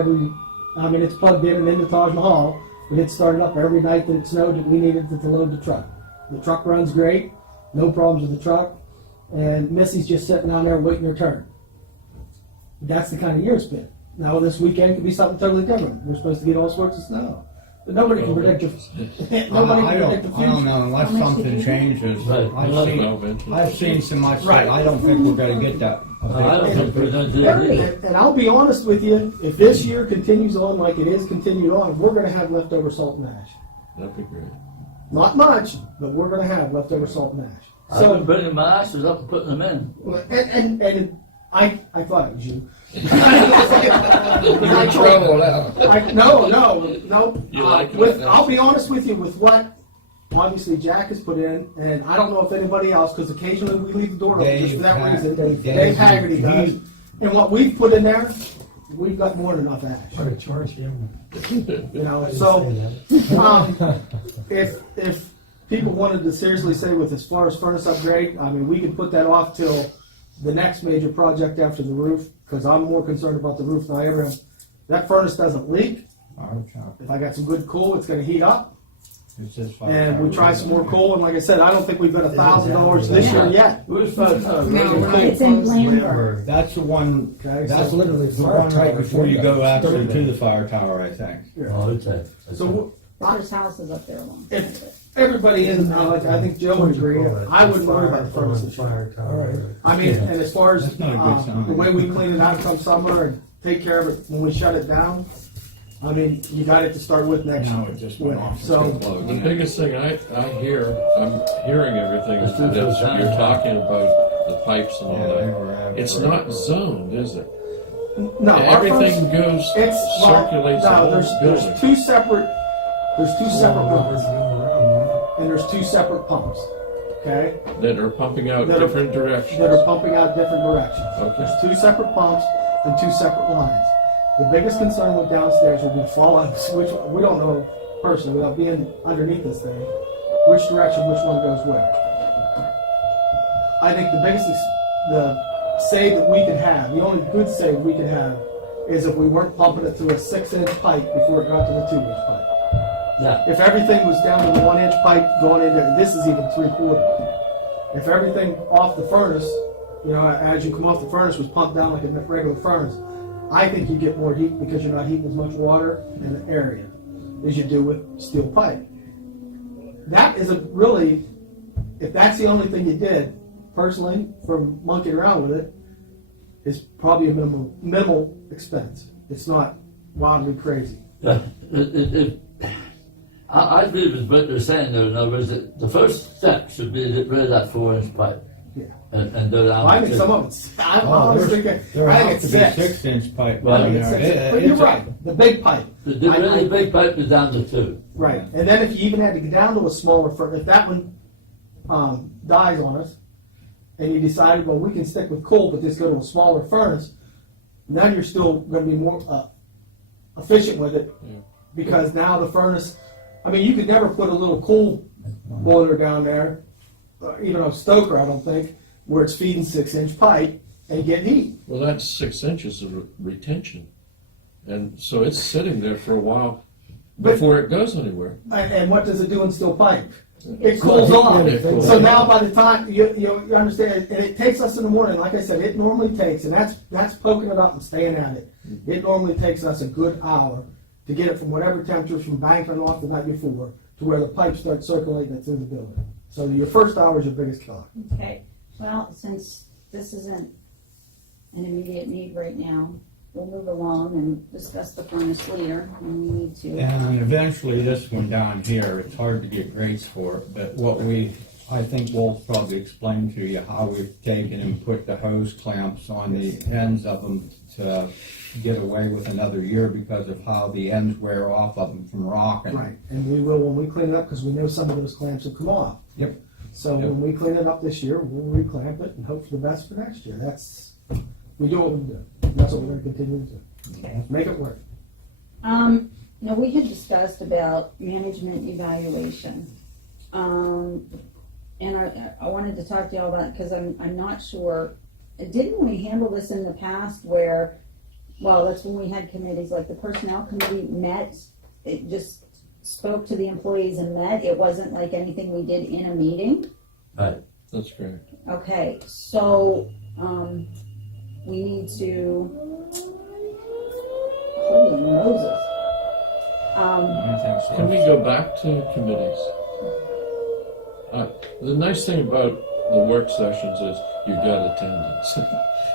it's plugged in and into Taj Mahal, but it started up every night that it snowed that we needed to load the truck. The truck runs great, no problems with the truck, and Missy's just sitting down there waiting her turn. That's the kind of year it's been. Now this weekend could be something totally different. We're supposed to get all sorts of snow. But nobody can predict nobody I can predict the don't future. know, unless How much did something you- changes. Right. I've seen so much Right. that I don't think we're gonna get that. I don't think we're gonna do it either. And I'll be honest with you, if this year continues on like it is continued on, we're gonna have leftover salt and ash. That'd be great. Not much, but we're gonna have leftover salt and ash. I've been So, bringing my ashes up and putting them in. and I thought it was you. You're in trouble now. No. You like it? I'll be honest with you with what obviously Jack has put in, and I don't know if anybody else, because occasionally we leave the door open just for that reason. Dave Haggerty does. And what we've put in there, we've got more than enough ash. Try to charge him. So, if people wanted to seriously say with as far as furnace upgrade, I mean, we could put that off till the next major project after the roof, because I'm more concerned about the roof than I ever am. That furnace doesn't leak. If I got some good cool, it's gonna heat up. And we try some more coal, and like I said, I don't think we've got $1,000 this year yet. Where's that? No, we're not It's in close. Landberg. That's the one, Okay, that's so- literally the one right before you go actually to the fire tower, I think. Oh, okay. So Rogers House is up there along. if everybody in, I think Joe would agree, I wouldn't worry about the furnace this year. I mean, and as far as That's not a good sign. the way we clean it out come summer and take care of it when we shut it down, I mean, you got it to start with next Now year. it just went off. So, The biggest thing I'm hearing everything Let's that do it for you're time. talking about the pipes and all Yeah, they were that. out It's for- not zoned, is it? no, our Everything furnace, goes, it's, circulates the no, whole there's building. two separate pumps, and there's two separate pumps, okay? That are pumping out That are- different directions. That are pumping out different directions. Okay. There's two separate pumps and two separate lines. The biggest concern with downstairs would be fallouts, which we don't know personally, without being underneath this thing, which direction, which one goes where. I think the biggest, the save that we could have, the only good save we could have, is if we weren't pumping it through a 6-inch pipe before it got to the 2-inch pipe. Yeah. If everything was down to the 1-inch pipe going in there, this is even 3/4. If everything off the furnace, as you come off the furnace was pumped down like a regular furnace, I think you get more heat because you're not heating as much water in the area as you do with steel pipe. That is if that's the only thing you did, personally, from monkeying around with it, is probably a minimal expense. It's not wildly crazy. Yeah. I agree with what they're saying there. In other words, that the first step should be to get rid of that 4-inch pipe. Yeah. And go down. I think to- some of it's, I'm Oh, honestly there thinking, I has think to it's be 6. 6-inch pipe Well, down It's there. 6. But you're It's a- right, the big pipe. The really big pipe is down to 2. Right, and then if you even had to get down to a smaller furnace, if that one dies on us, and you decided, well, we can stick with coal, but just go to a smaller furnace, then you're still going to be more efficient with it, because now the furnace, I mean, you could never put a little coal boiler down there, even a stoker, I don't think, where it's feeding 6-inch pipe and get heat. Well, that's 6 inches of retention. And so it's sitting there for a while before it goes anywhere. And what does it do in steel pipe? It cools off. It cools So off. now by the time you understand, and it takes us in the morning, like I said, it normally takes, and that's poking it up and staying at it. It normally takes us a good hour to get it from whatever temperature from banking off the night before to where the pipe starts circulating that's in the building. So your first hour is your biggest killer. Okay, well, since this isn't an immediate need right now, we'll move along and discuss the furnace later when we need to. And eventually this one down here, it's hard to get grates for it, but what we I think Wolf probably explained to you how we've taken and put the hose clamps on the ends of them to get away with another year because of how the ends wear off of them from rocking. Right, and we will when we clean it up, because we know some of those clamps will come off. Yep. So when we clean it up this year, we'll reclamp it and hope for the best for next year. We do what we do. And that's what we're gonna continue to do. Okay. Make it work. Now, we had discussed about management evaluation. And I wanted to talk to y'all about it because I'm not sure, didn't we handle this in the past where, well, that's when we had committees, like the personnel committee met, it just spoke to the employees and met, it wasn't like anything we did in a meeting? Right. That's correct. Okay, so, we need to, holy Moses. Can we go back to committees? The nice thing about the work sessions is you got attendance.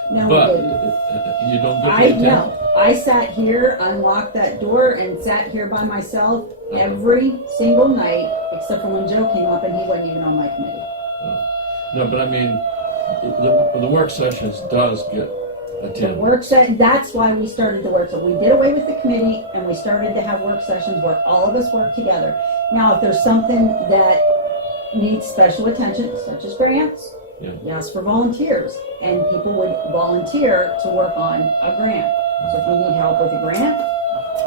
No, we But didn't. you don't get I the attendance. know. I sat here, unlocked that door, and sat here by myself every single night, except for when Joe came up and he wasn't even on my committee. No, but I mean, the work sessions does get The attendance. work set, that's why we started the work. So we did away with the committee and we started to have work sessions where all of us work together. Now, if there's something that needs special attention, such as grants, Yeah. you ask for volunteers, and people would volunteer to work on a grant. So if you need help with a grant,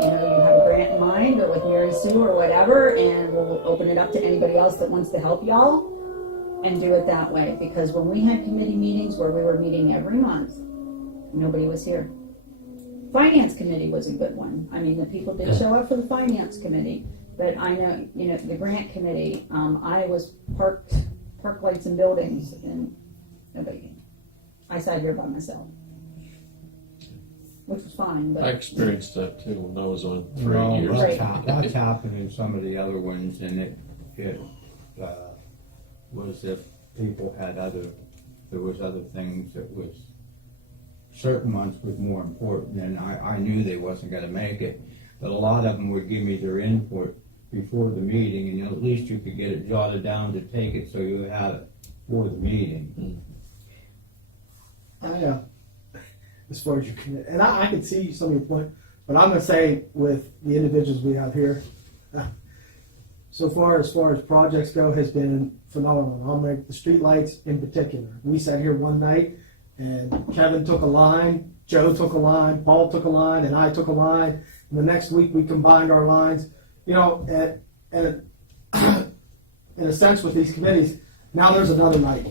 you have a grant in mind, or with Mary Sue or whatever, and we'll open it up to anybody else that wants to help y'all, and do it that way. Because when we had committee meetings where we were meeting every month, nobody was here. Finance committee was a good one. I mean, the people did show up for the finance committee, but I know, the grant committee, I was park lights and buildings, and nobody came. I sat here by myself, which was fine, I but experienced that too when I was on 3 Well, years. Right. that's happened in some of the other ones, and it was if people had there was other things that was, certain months was more important, and I knew they wasn't gonna make it, but a lot of them would give me their input before the meeting, and at least you could get it jotted down to take it so you had it for the meeting. As far as you can, and I can see some of your point, but I'm gonna say with the individuals we have here, so far as projects go, has been phenomenal. I'll make the street lights in particular. We sat here one night and Kevin took a line, Joe took a line, Paul took a line, and I took a line. And the next week we combined our lines. And in a sense with these committees, now there's another night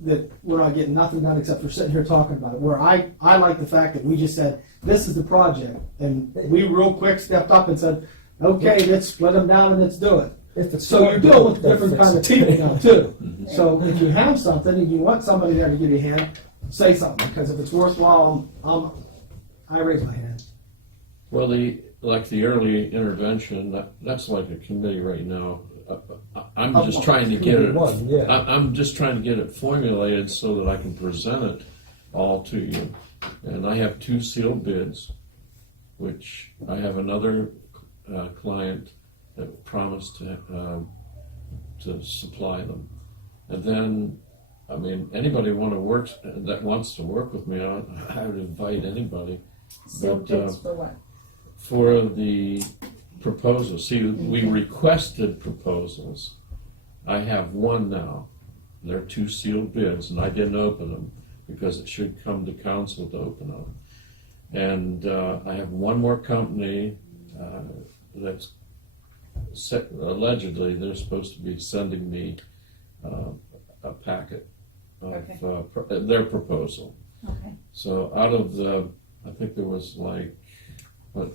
that we're not getting nothing done except for sitting here talking about it. Where I like the fact that we just said, this is the project. And we real quick stepped up and said, okay, let's split them down and let's do it. If it's So not you're dealing with built, different then kind of it's- people now too. So if you have something and you want somebody there to give you a hand, say something, because if it's worthwhile, I raise my hand. Well, the early intervention, that's like a committee right now. I'm just trying to get it. One, yeah. I'm just trying to get it formulated so that I can present it all to you. And I have 2 sealed bids, which I have another client that promised to supply them. And then, I mean, anybody that wants to work with me, I would invite anybody. sealed But, bids for what? For the proposals, see, we requested proposals. I have one now. They're 2 sealed bids, and I didn't open them because it should come to council to open them. And I have one more company that's allegedly they're supposed to be sending me a packet of their proposal. Okay. So out of I think there was like, what,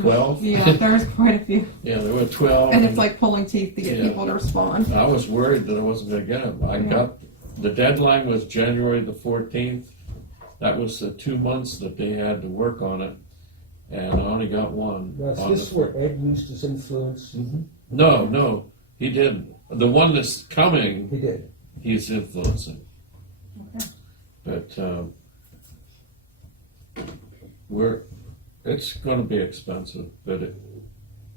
12? Yeah, there's quite a few. Yeah, there were 12. And it's like pulling teeth to get Yeah. people to respond. I was worried that I wasn't going to get them. The deadline was January the 14th. That was the 2 months that they had to work on it, and I only got one. Now, is on this the- where Ed used his influence? No, he didn't. The one that's coming, He did. he's influencing. Okay. But it's going to be expensive. But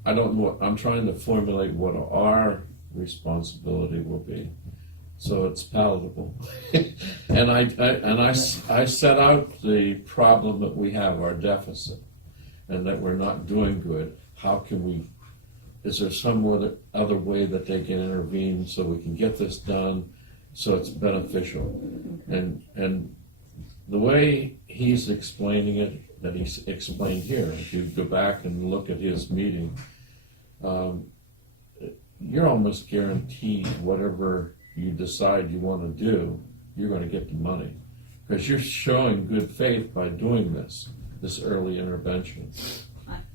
I don't know. I'm trying to formulate what our responsibility will be, so it's palatable. And I set out the problem that we have, our deficit, and that we're not doing good. How can we? Is there some other way that they can intervene so we can get this done, so it's beneficial? And the way he's explaining it, that he's explained here, if you go back and look at his meeting, you're almost guaranteed whatever you decide you want to do, you're going to get the money, because you're showing good faith by doing this early intervention.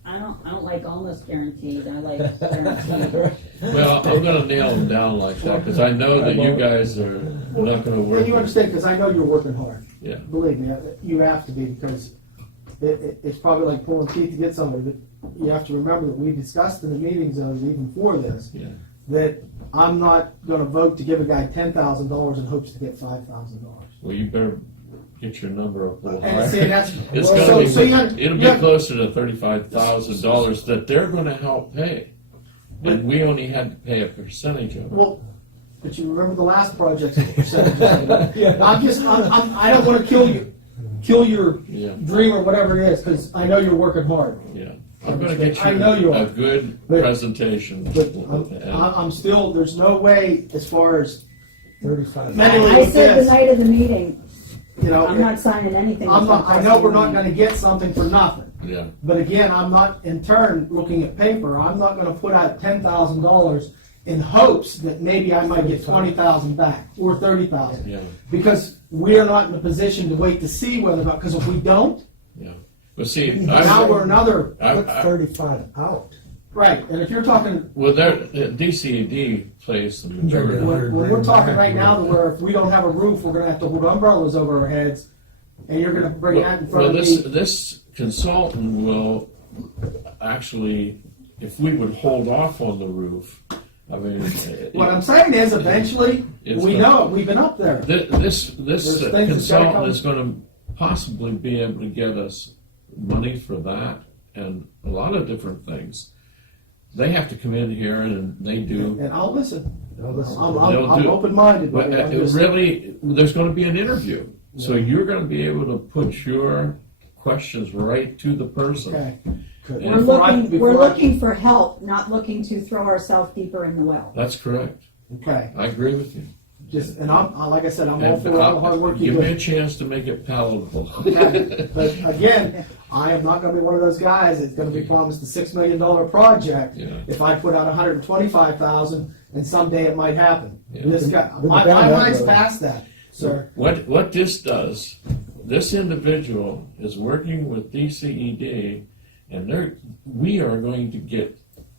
I don't like almost guaranteed, I like guaranteed. Well, I'm going to nail them down like that, because I know that you guys are not going to work. And you understand, because I know you're working hard. Yeah. Believe me, you have to be, because it's probably like pulling teeth to get somebody, but you have to remember that we discussed in the meetings even before this, Yeah. that I'm not gonna vote to give a guy $10,000 in hopes to get $5,000. Well, you better get your number up a little And higher. see, that's, It's so gonna be, you have- it'll you be have- closer to $35,000 that they're going to help pay, and we only had to pay a percentage of it. Well, but you remember the last project's percentage. I don't wanna kill your Yeah, dream or whatever it is, because I know you're working hard. yeah. I'm going to get I know you you are. a good But- presentation. But And- I'm still, there's no way as far as, 35. Many I said the this. night of the meeting, you know, I'm not signing anything. I know we're not gonna. gonna get something for nothing. Yeah, But again, I'm not, in turn, looking at paper, I'm not gonna put out $10,000 in hopes that maybe I might get 20,000 back, or 30,000. yeah, Because we're not in a position to wait to see whether, because if we don't, yeah. But see, now we're another, Put 35 out. right, and if you're talking, well, DCED plays the majority. when we're talking right now, to where if we don't have a roof, we're gonna have to hold umbrellas over our heads, and you're gonna bring that in front Well, of this, me. this consultant will actually, if we would hold off on the roof, I mean. What I'm saying is, eventually, It's we gonna- know it, we've been up there. This There's things that's gotta consultant come. is gonna possibly be able to get us money for that and a lot of different things. They have to come in here and they do, And I'll listen. Now, listen, They'll I'm do- open-minded, but but I'm just, really, there's gonna be an interview. So you're gonna be able to put your questions right to the person. okay. Good. Yeah. We're Before I- looking for help, not looking to throw ourselves deeper in the well. That's correct. Okay, I agree with you. just, and like I said, I'm all And for all the hard work you give me a do. chance to make it palatable. Okay. But again, I am not gonna be one of those guys that's gonna be promised a $6 million project Yeah. if I put out 125,000 and someday it might happen. Yeah. This guy, We've my done that mind's road. past that, sir. What this does, this individual is working with DCED, and we are going to get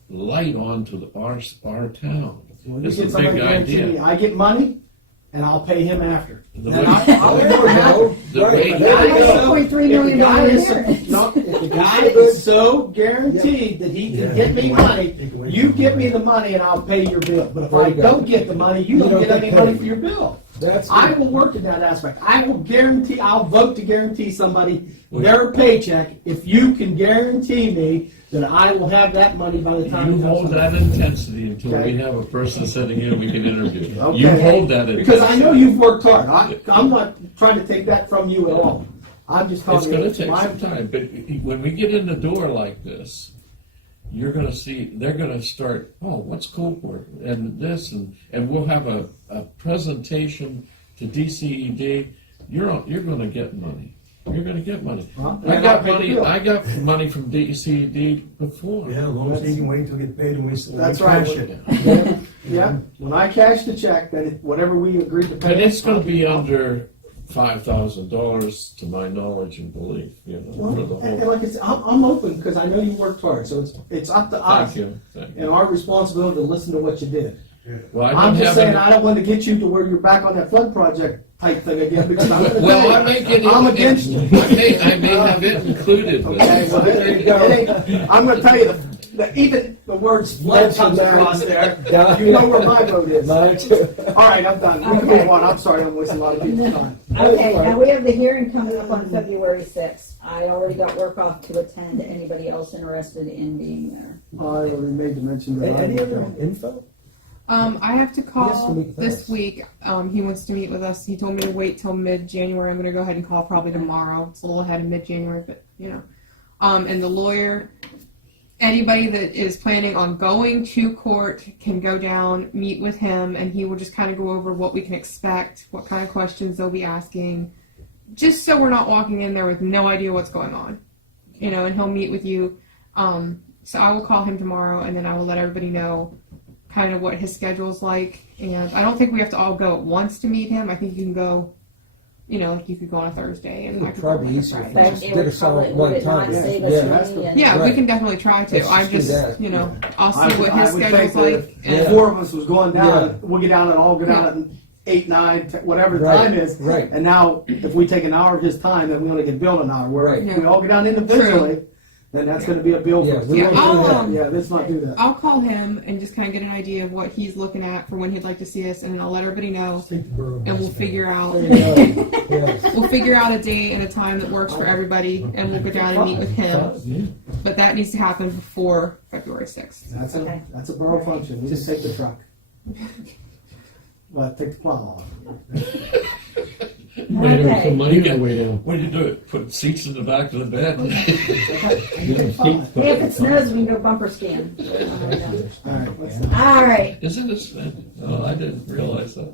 light onto our town. When you It's get a somebody big to guarantee idea. me, I get money, and I'll pay him after. The And way- I'll be more than happy. The Right, way- but there you go. $1.3 million If the guy is inheritance. no, if the guy is so guaranteed that he can get me money, you give me the money and I'll pay your bill. But if There I you go. don't get the money, you don't get any paid. money for your bill. That's I will work in that aspect. I'll vote to guarantee somebody their paycheck if you can guarantee me that I will have that money by the time. You it comes hold to that me. intensity until Okay. we have a person sitting here we can interview. Okay. You hold that intensity. Because I know you've worked hard. I'm not trying to take that from you at all. I'm just It's telling gonna you. take my- some time, but when we get in the door like this, you're gonna see, they're gonna start, oh, what's Coalport? And this, and we'll have a presentation to DCED. You're gonna get money. You're gonna get money. Well, I and got I'll pay the money, bill. I got money from DCED before. Yeah, as long as they can wait till get paid and we That's cash right. it. Yeah, when I cash the check, then whatever we agreed to pay. But it's gonna be under $5,000 to my knowledge and belief, you know, Well, for the and whole. like I said, I'm open because I know you worked hard, so it's up to us Thank you, thank and you. our responsibility to listen to what you did. Well, I I'm don't just have saying any- I don't want to get you to where you're back on that flood project type thing again because I'm gonna Well, I tell may you, get it. I'm against you. I may have it included with Okay, it. well, it ain't- I'm gonna tell you even the words flood comes across there. You know where my vote is. All Mine too. right, I'm done. We can Okay. move on. I'm sorry, I'm wasting a lot of people's time. Okay, now we have the hearing coming up on February 6th. I already got work off to attend. Anybody else interested in being there? I already made the mention that. Any other info? I have to He has to call meet with this us. week. He wants to meet with us. He told me to wait till mid-January. I'm going to go ahead and call probably tomorrow. It's a little ahead of mid-January, but you know. And the lawyer, anybody that is planning on going to court can go down, meet with him, and he will just kind of go over what we can expect, what kind of questions they'll be asking, just so we're not walking in there with no idea what's going on. You know, and he'll meet with you. So I will call him tomorrow, and then I will let everybody know kind of what his schedule's like. And I don't think we have to all go at once to meet him. I think you can go, you know, like you could go on a Thursday and It I would could go probably on be a easier if Friday. we But just it did would us all probably, at would one it not time. save Yeah. us money? And Yeah, we Right. can definitely try to. Let's I just do just, that. you know, I'll see I what would his think schedule's that like. if And four of us was going down, Yeah. we'll get down and all go down at 8, 9, 10, whatever the Right, time is. right. And now, if we take an hour of his time, then we only get billed an hour. Where Right. if we all get down individually, then that's going to be a bill Yeah, for us. we Yeah, won't do I'll, that. Yeah, let's not do that. I'll call him and just kind of get an idea of what he's looking at for when he'd like to see us, and then I'll let everybody know, Take the borough. and we'll bus figure out. There you go. Yes. We'll figure out a day and a time that works for everybody, and we'll go down and meet with him. But that needs to happen before February 6th. Okay. That's a borough function. We just take the truck. Well, take the plow on. Okay. What do you do? Put seats in the back of the bed? Fine. Hey, if it snows, we can go bumper scan. All right, let's All right. Isn't it? Oh, I didn't realize that.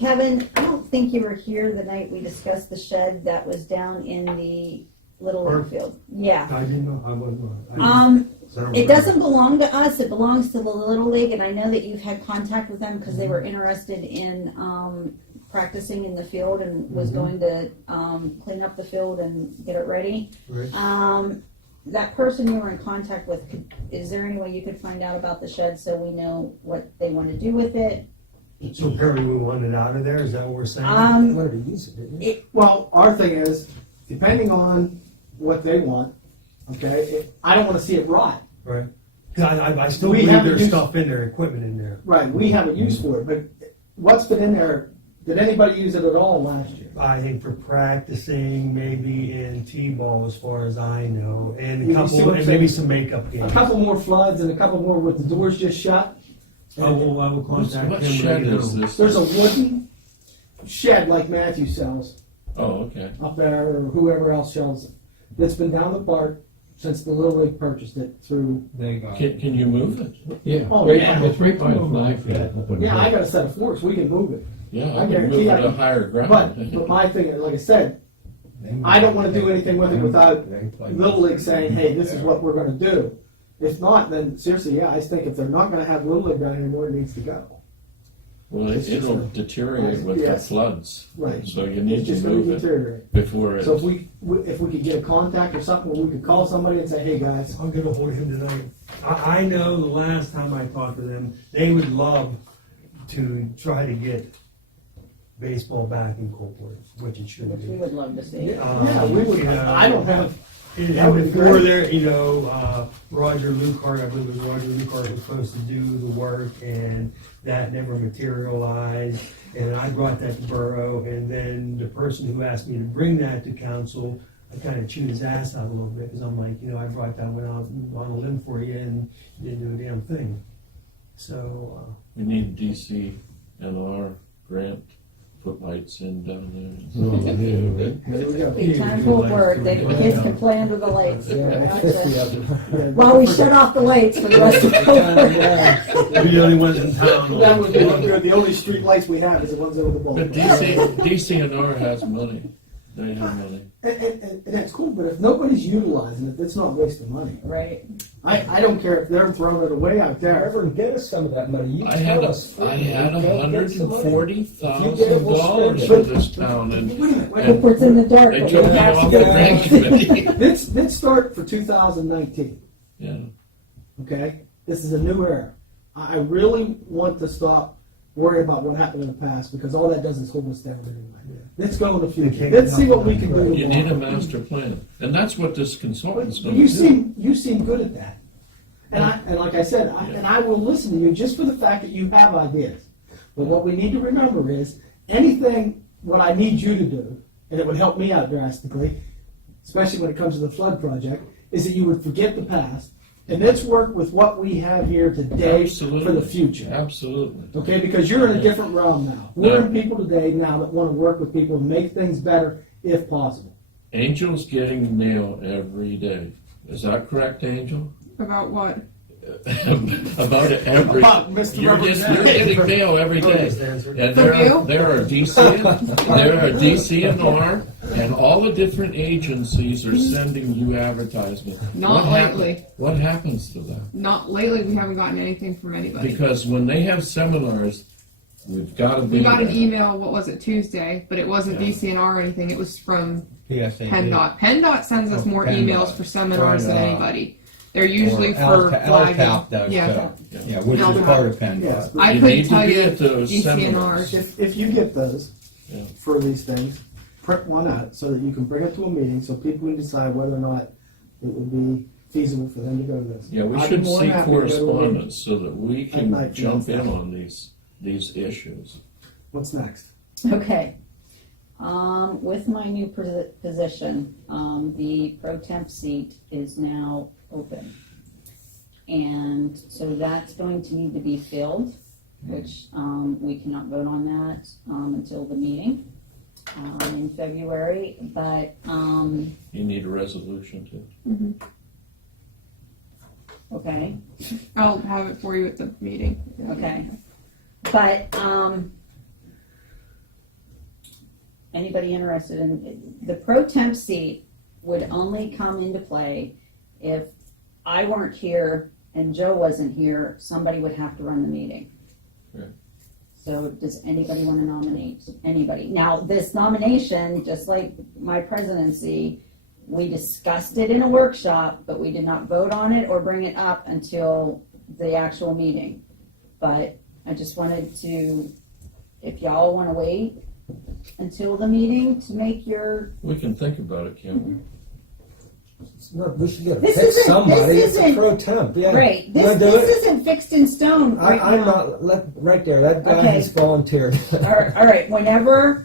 Kevin, I don't think you were here the night we discussed the shed that was down in the Little League Park? field. Yeah. I didn't know, I wasn't. It doesn't belong to us, it belongs to the Little League, and I know that you've had contact with them because they were interested in, practicing in the field and was going to, clean up the field and get it ready. Right. That person you were in contact with, is there any way you could find out about the shed so we know what they want to do with it? So apparently we want it out of there, is that what we're saying? I wanted to use it, didn't you? Well, our thing is, depending on what they want, okay, I don't want to see it rot. Right. 'Cause I still We believe haven't there's used- stuff in there, equipment in there. Right, we have a use for it, but what's been in there, did anybody use it at all last year? I think for practicing, maybe in T-ball as far as I know, and You a see couple, what I'm and maybe saying? some makeup A games. couple more floods and a couple more with the doors just shut. I will contact What him. shed later is on. this? There's a wooden shed like Matthew sells Oh, okay. up there, or whoever else sells it. It's been down the park since the Little League purchased it through. They got Can you move it? Yeah, Oh, yeah. it's right by the flag shed. Yeah, I got a set of forks, we can move it. Yeah, I I would guarantee move it I to can- higher ground. But my thing, like I said, I don't want to do anything with it without Little League saying, hey, this is what we're gonna do. If not, then seriously, yeah, I think if they're not gonna have Little League down anymore, it needs to go. Well, it'll deteriorate with the Yes. floods. Right. So you It's need to just gonna move it deteriorate. before it. So if we could get a contact or something, where we could call somebody and say, hey, guys, I'll get a hold of him tonight. I know the last time I talked to them, they would love to try to get baseball back in Coalport, which it should Which we be. would love to see. yeah, we would, I don't have, And That would be before great. there, Roger Lucart, I believe it was Roger Lucart was supposed to do the work, and that never materialized. And I brought that to Borough, and then the person who asked me to bring that to council, I kind of chewed his ass out a little bit, because I'm like, I brought that one out on a limb for you, and you didn't do a damn thing. So, We need DCNR grant, put lights in down there we go. Big time full word, the kids can play under the lights. Yeah, 50 of them. While we shut off the lights for the rest of Coalport. we're the only ones in town. That would be, the only street lights we have is the ones over the ball. But DCNR has money. They have money. And that's cool, but if nobody's utilizing it, it's not wasting money. Right. I don't care if they're throwing it away out there. Ever get us some of that money? You I had tell us. $140,000 If you for this town, and Wait a minute, wait a minute. Coalport's in the dark. they but took we me have off to the get grant it. committee. Let's start for 2019, Yeah. okay? This is a new era. I really want to stop worrying about what happened in the past, because all that does is hold us down anyway. Let's go in the future. Let's see what we can do. You need a tomorrow. master plan, and that's what this consultant's going to You do. seem good at that. And like I said, I will listen to you just for the fact that you have ideas. But what we need to remember is what I need you to do, and it would help me out drastically, especially when it comes to the flood project, is that you would forget the past And let's work with what we have here today for Absolutely. the future. Absolutely. Okay, because you're in a different realm now. We're in people today now that want to work with people and make things better if possible. Angel's getting mail every day. Is that correct, Angel? About what? About it every. Mr. You're getting mail every I'll day. just answer. And From you? there are DCNR and all the different agencies are sending you advertisements. Not lately. What happens to that? Not lately. We haven't gotten anything from anybody. Because when they have seminars, we've got to be We got an there. email. What was it, Tuesday? But it wasn't Yeah. DCNR or anything. It was from PSAB. PennDOT. PennDOT sends us Oh, more PennDOT. emails for seminars than Right, anybody. They're usually for LTAP flagging. does, Yeah. yeah, which No, is but- part of PennDOT. Yes. I You couldn't need to tell be you at those DCNRs. seminars. If you get those Yeah. for these things, print one out so that you can bring it to a meeting so people can decide whether or not it would be feasible for them to go to this. Yeah, we I'd be should more than see happy to go to a meeting. correspondence so that we can night, jump in yes. on these issues. What's next? Okay. With my new position, the pro temp seat is now open. And so that's going to need to be filled, which, we cannot vote on that, until the meeting, in February, but, You need a resolution to. okay. I'll have it for you at the meeting. Okay. But, anybody interested in, the pro temp seat would only come into play if I weren't here and Joe wasn't here, somebody would have to run the meeting. Right. So does anybody want to nominate anybody? Now, this nomination, just like my presidency, we discussed it in a workshop, but we did not vote on it or bring it up until the actual meeting. But I just wanted to, if y'all want to wait until the meeting to make your, We can think about it, can't we? No, we should get This pick isn't- somebody. this It's a isn't- pro temp. Yeah. right, You this, wanna do this it? isn't fixed in stone right I'm now. not. Right there. That guy Okay. has volunteered. All right, whenever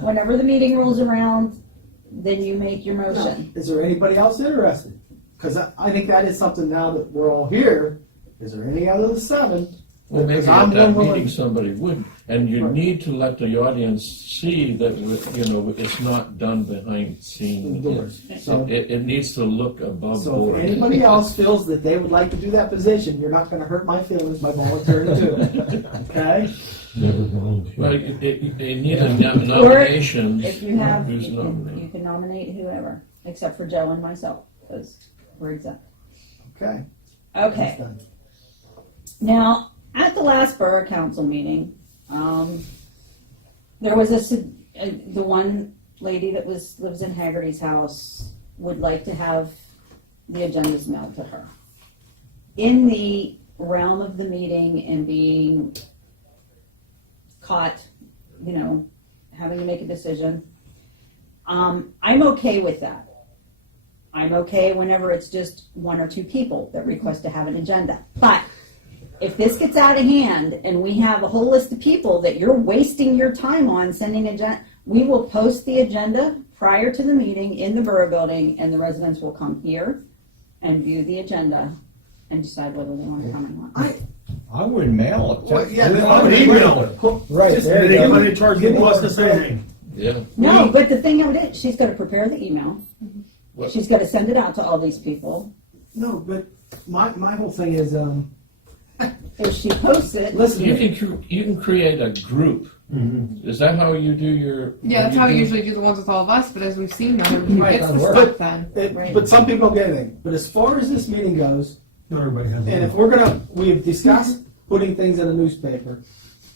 the meeting rolls around, then you make your motion. Is there anybody else interested? Because I think that is something now that we're all here. Is there any other than 7? Well, maybe Because I'm at that one willing- meeting somebody would, and you need to let the audience see that, you know, it's not done behind scenes. Doors. So, It needs to look above so board. if anybody else feels that they would like to do that position, you're not gonna hurt my feelings by volunteering to do it. Okay? Well, you need a nomination. If you have, Who's you nominated? can nominate whoever, except for Joe and myself, because we're exempt. Okay. Okay, That's done. now, at the last borough council meeting, there was the one lady that lives in Haggerty's house would like to have the agendas mailed to her. In the realm of the meeting and being caught, having to make a decision, I'm okay with that. I'm okay whenever it's just 1 or 2 people that request to have an agenda. But if this gets out of hand and we have a whole list of people that you're wasting your time on sending agenda, we will post the agenda prior to the meeting in the borough building, and the residents will come here and view the agenda and decide whether they want to come or not. I would mail it. Well, yeah, I would email it. Right Just there. you go. anybody charge me plus to say anything. Yeah. No, but the thing of it is, she's got to prepare the email. What- She's got to send it out to all these people. No, but my whole thing is, If she posts it, listen, You can create a group. Is that how you do your? Yeah, that's how we do- usually do the ones with all of us, but as we've seen, not everybody Right, gets the doesn't stuff then. Right. but some people don't get anything. But as far as this meeting goes, Not everybody has. and if we've discussed putting things in a newspaper,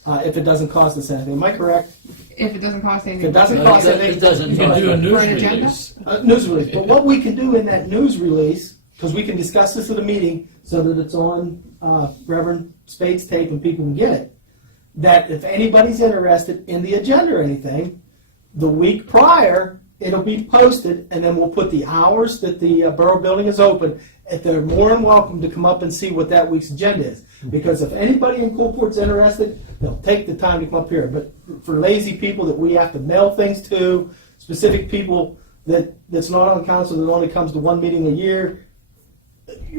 if it doesn't cost us anything. Am I correct? If it doesn't cost If anything. it doesn't No, cost it anything. doesn't You can do a cost- news For an agenda? release. News release. But what we can do in that news release, because we can discuss this at a meeting so that it's on Reverend Spade's tape and people can get it, that if anybody's interested in the agenda or anything, the week prior, it'll be posted, and then we'll put the hours that the borough building is open. If they're more than welcome to come up and see what that week's agenda is. Because if anybody in Coalport's interested, they'll take the time to come up here. But for lazy people that we have to mail things to, specific people that's not on council that only comes to one meeting a year,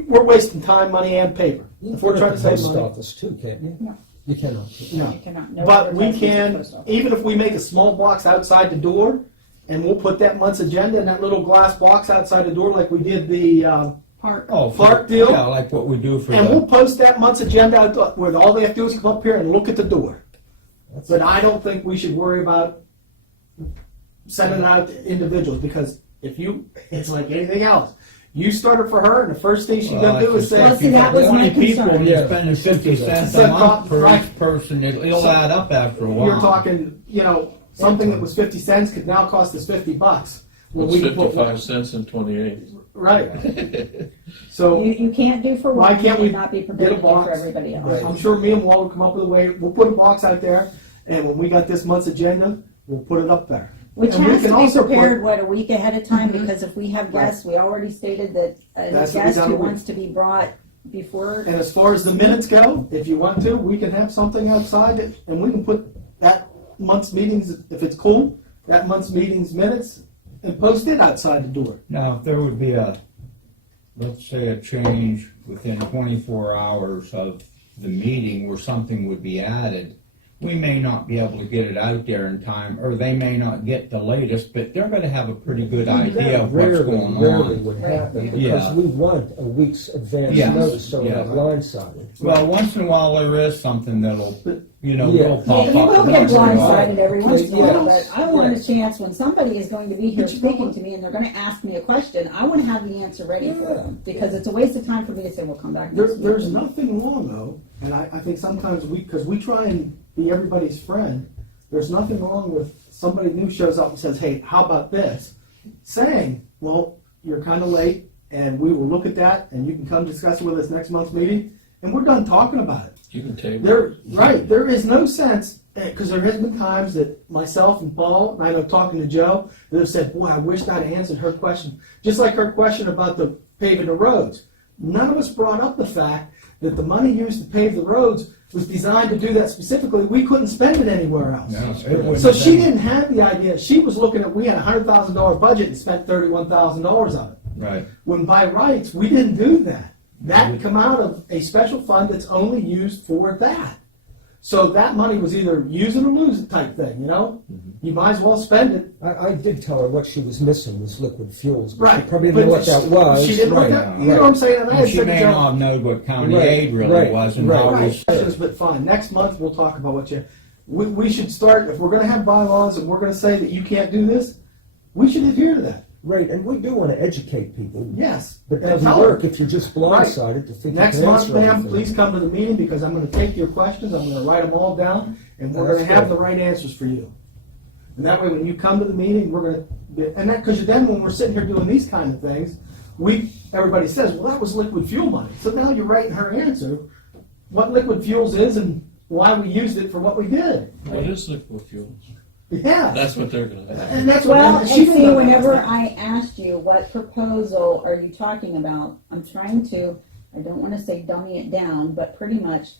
we're wasting time, money, and paper. You If can we're put trying it to at the save post money. office too, can't you? No. You cannot. No. You cannot, no But we advertisements at can, the post office. even if we make a small box outside the door, and we'll put that month's agenda in that little glass box outside the door like we did the, Park. Oh, Clark deal? Yeah, like what we do for and we'll the, post that month's agenda out where all they have to do is come up here and look at the door. But I don't think we should worry about sending it out to individuals, because if you, it's like anything else. You start it for her, and the first thing she's gonna do is say, Well, see, that was my 20 people concern. and you're Yeah. spending 50 cents So, a month per right. each person, it'll So, add up after a while. you're talking, something that was 50 cents could now cost us $50. Well, It's we can put 55 cents and 28. right. So You can't do for Why one can't we and not be get a prepared to do for box? everybody else. Right. I'm sure me and Walt will come up with a way. We'll put a box out there, and when we got this month's agenda, we'll put it up there. Which And we has can to be also prepared, put- a week ahead of time, because if we have guests, we already stated that a That's what we guest done who a week. wants to be brought before, And as far as the minutes go, if you want to, we can have something outside it, and we can put that month's meetings, if it's cool, that month's meetings minutes, and post it outside the door. Now, if there would be let's say a change within 24 hours of the meeting where something would be added, we may not be able to get it out there in time, or they may not get the latest, but they're gonna have a pretty good idea of what's Rarely going rarely on. would happen, because Yeah. we want a week's advance Yes. notice, so we're Yeah. not blindsided. Well, once in a while there is something that'll, Yeah. will yeah, pop you up. will get once in a while. blindsided every once in a while, Yes. but I want a Yes. chance when somebody is going to be here But you speaking know- to me and they're gonna ask me a question, I wanna have the answer ready for them, because it's a waste of time for me to say, we'll come back next week. There's nothing wrong though, and I think sometimes because we try and be everybody's friend, there's nothing wrong with somebody new shows up and says, hey, how about this? Saying, well, you're kind of late, and we will look at that, and you can come discuss it with us next month's meeting, and we're done talking about it. You can table. There is no sense, because there has been times that myself and Paul, and I know talking to Joe, that have said, boy, I wish I'd answered her question. Just like her question about the paving the roads. None of us brought up the fact that the money used to pave the roads was designed to do that specifically. We couldn't spend it anywhere else. No, it wouldn't So have she been- didn't have the idea. She was looking at, we had a $100,000 budget and spent $31,000 of it. Right. When by rights, we didn't do that. That come out of a special fund that's only used for that. So that money was either use it or lose it type thing, You might as well spend it. I did tell her what she was missing was liquid fuels, but she Right. probably didn't know what that was. She didn't know what Right. that, you know what I'm saying? And I And had she said to may Joe, not have known what county Right, aid really right, was and right. how right, we questions, but fine. Next month, we'll talk about we should start, if we're gonna have bylaws and we're gonna say that you can't do this, we should adhere to that. Right, and we do want to educate people, Yes. but it And doesn't tell work them. if you're just blindsided to think you Next can month, answer ma'am, everything. please come to the meeting, because I'm gonna take your questions, I'm gonna write them all down, and we're That's gonna have good. the right answers for you. And that way, when you come to the meeting, we're gonna, and that, because then when we're sitting here doing these kind of things, everybody says, well, that was liquid fuel money. So now you're writing her answer, what liquid fuels is and why we used it for what we did. What is liquid fuels? Yeah. That's what they're gonna have. And that's what, Well, and and she see, didn't- whenever I asked you, what proposal are you talking about? I'm trying to, I don't wanna say dummy it down, but pretty much,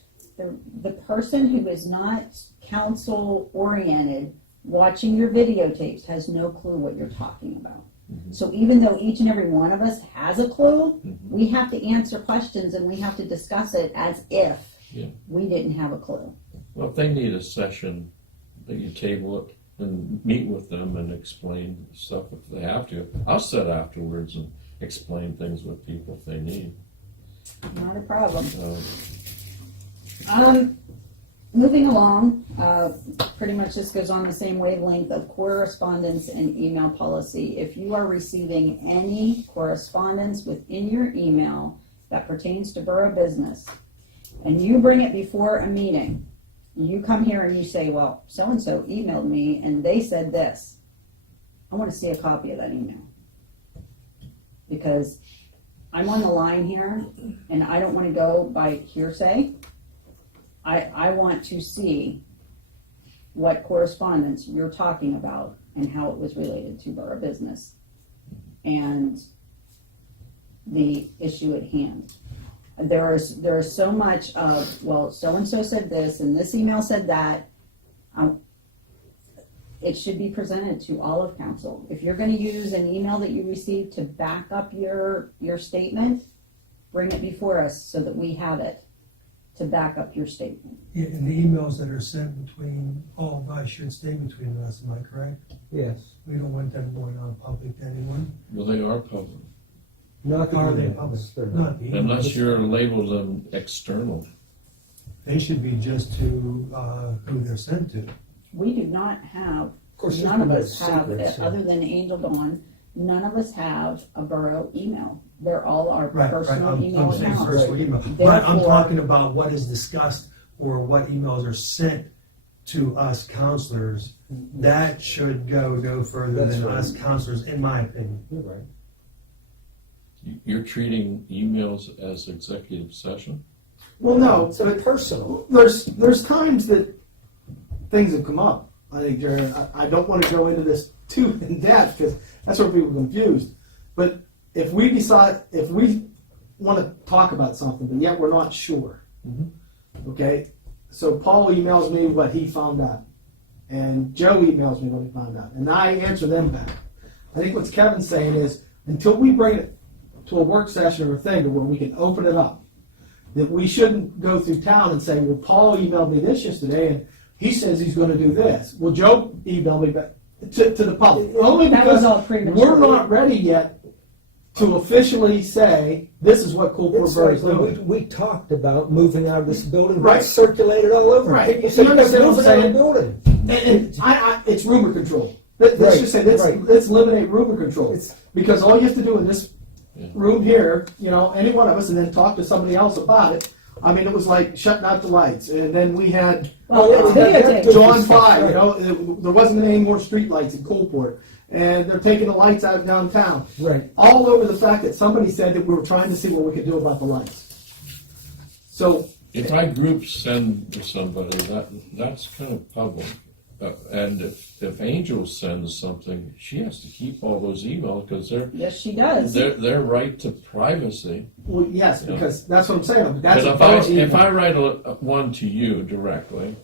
the person who is not council oriented, watching your videotapes, has no clue what you're talking about. So even though each and every one of us has a clue, we have to answer questions and we have to discuss it as if Yeah. we didn't have a clue. Well, if they need a session, that you table it and meet with them and explain stuff if they have to. I'll sit afterwards and explain things with people if they need. Not a problem. Uh, Moving along, pretty much this goes on the same wavelength of correspondence and email policy. If you are receiving any correspondence within your email that pertains to borough business, and you bring it before a meeting, you come here and you say, well, so-and-so emailed me and they said this. I want to see a copy of that email. Because I'm on the line here and I don't want to go by hearsay. I want to see what correspondence you're talking about and how it was related to borough business and the issue at hand. There is so much of, well, so-and-so said this and this email said that. It should be presented to all of council. If you're gonna use an email that you received to back up your statement, bring it before us so that we have it to back up your statement. Yeah, and the emails that are sent between all of us should stay between us, am I correct? Yes. We don't want them going on public to anyone. Well, they are public, Not the Are they emails, public? they're not. Not the unless emails. you're labeled them external. They should be just to, who they're sent to. We do not have, Of course, none of there's us have, secrets, yeah. other than Angel Dawn, none of us have a borough email. They're all our Right, personal I'm email saying accounts. personal email. But I'm Therefore- talking about what is discussed or what emails are sent to us counselors. That should go no further That's than right. us counselors, in my opinion. You're right. You're treating emails as executive session? Well, no, It's personal. there's times that things have come up. I think, Jared, I don't want to go into this too in depth because that's where people are confused. But if we want to talk about something, but yet we're not sure, okay? So Paul emails me what he found out, and Joe emails me what he found out, and I answer them back. I think what Kevin's saying is until we bring it to a work session or a thing where we can open it up, that we shouldn't go through town and say, well, Paul emailed me this yesterday and he says he's going to do this. Well, Joe emailed me back to the public. Only That was because all premature. we're not ready yet to officially say this is what Coalport It's Borough like is when doing. we talked about moving out of this building. Right. That's circulated all over. Right. People You say, "You're understand what I'm moving out of saying? the building." And it's rumor control. Let's Right, just say let's right. eliminate rumor control. It's- Because all you have to do in this Yeah. room here, any one of us, and then talk to somebody else about it. I mean, it was like shutting out the lights, and then we had Well, it's videotaped. John 5. There wasn't any more street lights in Coalport, and they're taking the lights out downtown. Right. All over the fact that somebody said that we were trying to see what we could do about the lights. So If I group send to somebody, that's kind of public. And if Angel sends something, she has to keep all those emails because Yes, she does. they're right to privacy. well, yes, Yeah. because that's what I'm saying. But That's if I write one to you directly,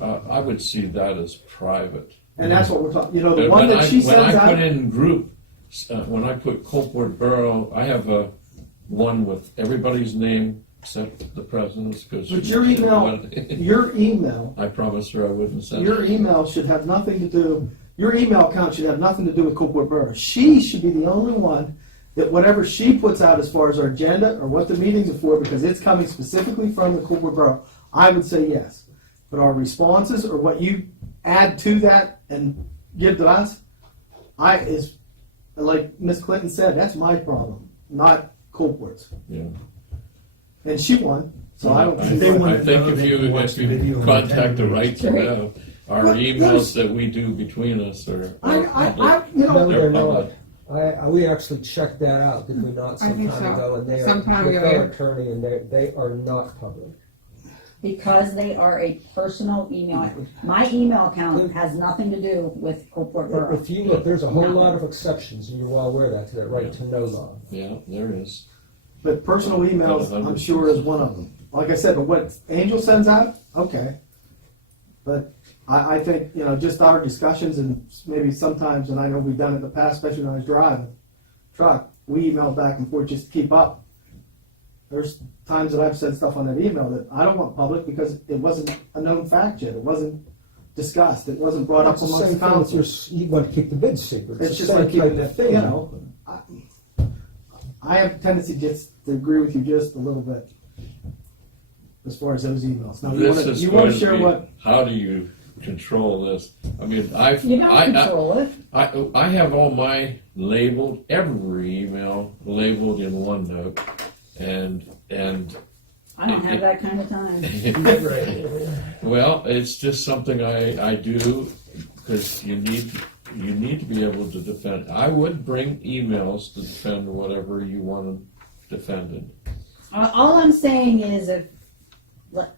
I would see that as private. and that's what we're talking. The But one that she when sends I put out. in group, when I put Coalport Borough, I have one with everybody's name except the president's because. But your email, I promised her I wouldn't send. your it. email should have nothing to do. Your email account should have nothing to do with Coalport Borough. She should be the only one that whatever she puts out as far as our agenda or what the meetings are for, because it's coming specifically from the Coalport Borough. I would say yes, but our responses or what you add to that and give to us, is like Miss Clinton said. That's my problem, not Coalport's. Yeah. And she won, so I don't. I They want to think know if they you can watch the if video you on contact the 10 right to Right. know, our Well, emails that we do between us are. No, they're public. not. We actually checked that out, did we not, I some think time so. ago? And they Some are time with ago, our yeah. attorney, and they are not public. Because they are a personal email. My email account has nothing to do with Coalport Borough. If you look, there's a whole lot of exceptions, and you're well aware of that, to that right to know law. Yeah, there is. But personal emails, I'm sure, is one of them. Like I said, but what Angel sends out, okay. But I think, just our discussions and maybe sometimes, and I know we've done it in the past, especially when I was driving truck, we email back and forth just to keep up. There's times that I've said stuff on that email that I don't want public because it wasn't a known fact yet. It wasn't discussed. It wasn't brought up It's the amongst same the thing with council. you want to keep the bid secret. It's the just same like keeping type it, of thing. I have a tendency just to agree with you just a little bit as far as those emails. Now, This is you want going to to share be, what? how do you control this? I mean, You don't control it. I have all my labeled, every email labeled in OneNote, and I don't have that kind of time. well, it's just something I do because you need to be able to defend. I would bring emails to defend whatever you want to defend it. All I'm saying is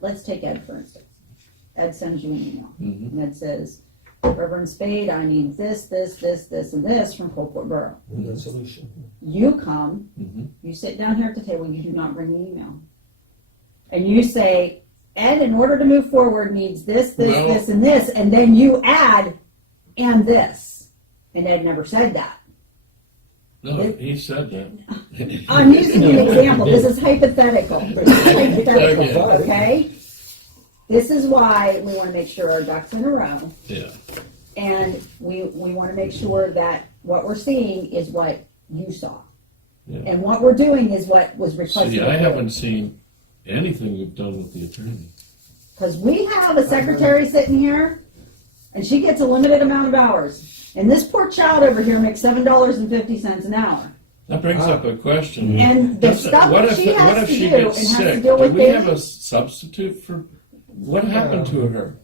let's take Ed for instance. Ed sends you an email. Mhm. And Ed says, Reverend Spade, I need this, and this from Coalport Borough. Resolution. You come, Mhm. you sit down here at the table, you do not bring the email. And you say, Ed, in order to move forward, needs this, No. and this, and then you add, and this. And Ed never said that. No, he said that. I'm using an example, this is hypothetical. This is hypothetical, Okay. okay? This is why we wanna make sure our ducks in a row, Yeah, and we wanna make sure that what we're seeing is what you saw. yeah. And what we're doing is what was requested. See, I haven't seen anything you've done with the attorney. Because we have a secretary sitting here, and she gets a limited amount of hours. And this poor child over here makes $7.50 an hour. That brings up a question. And the Does- stuff what that if- she what has if to she do and gets has to sick? deal Do with we have baby. a substitute for, what happened to her?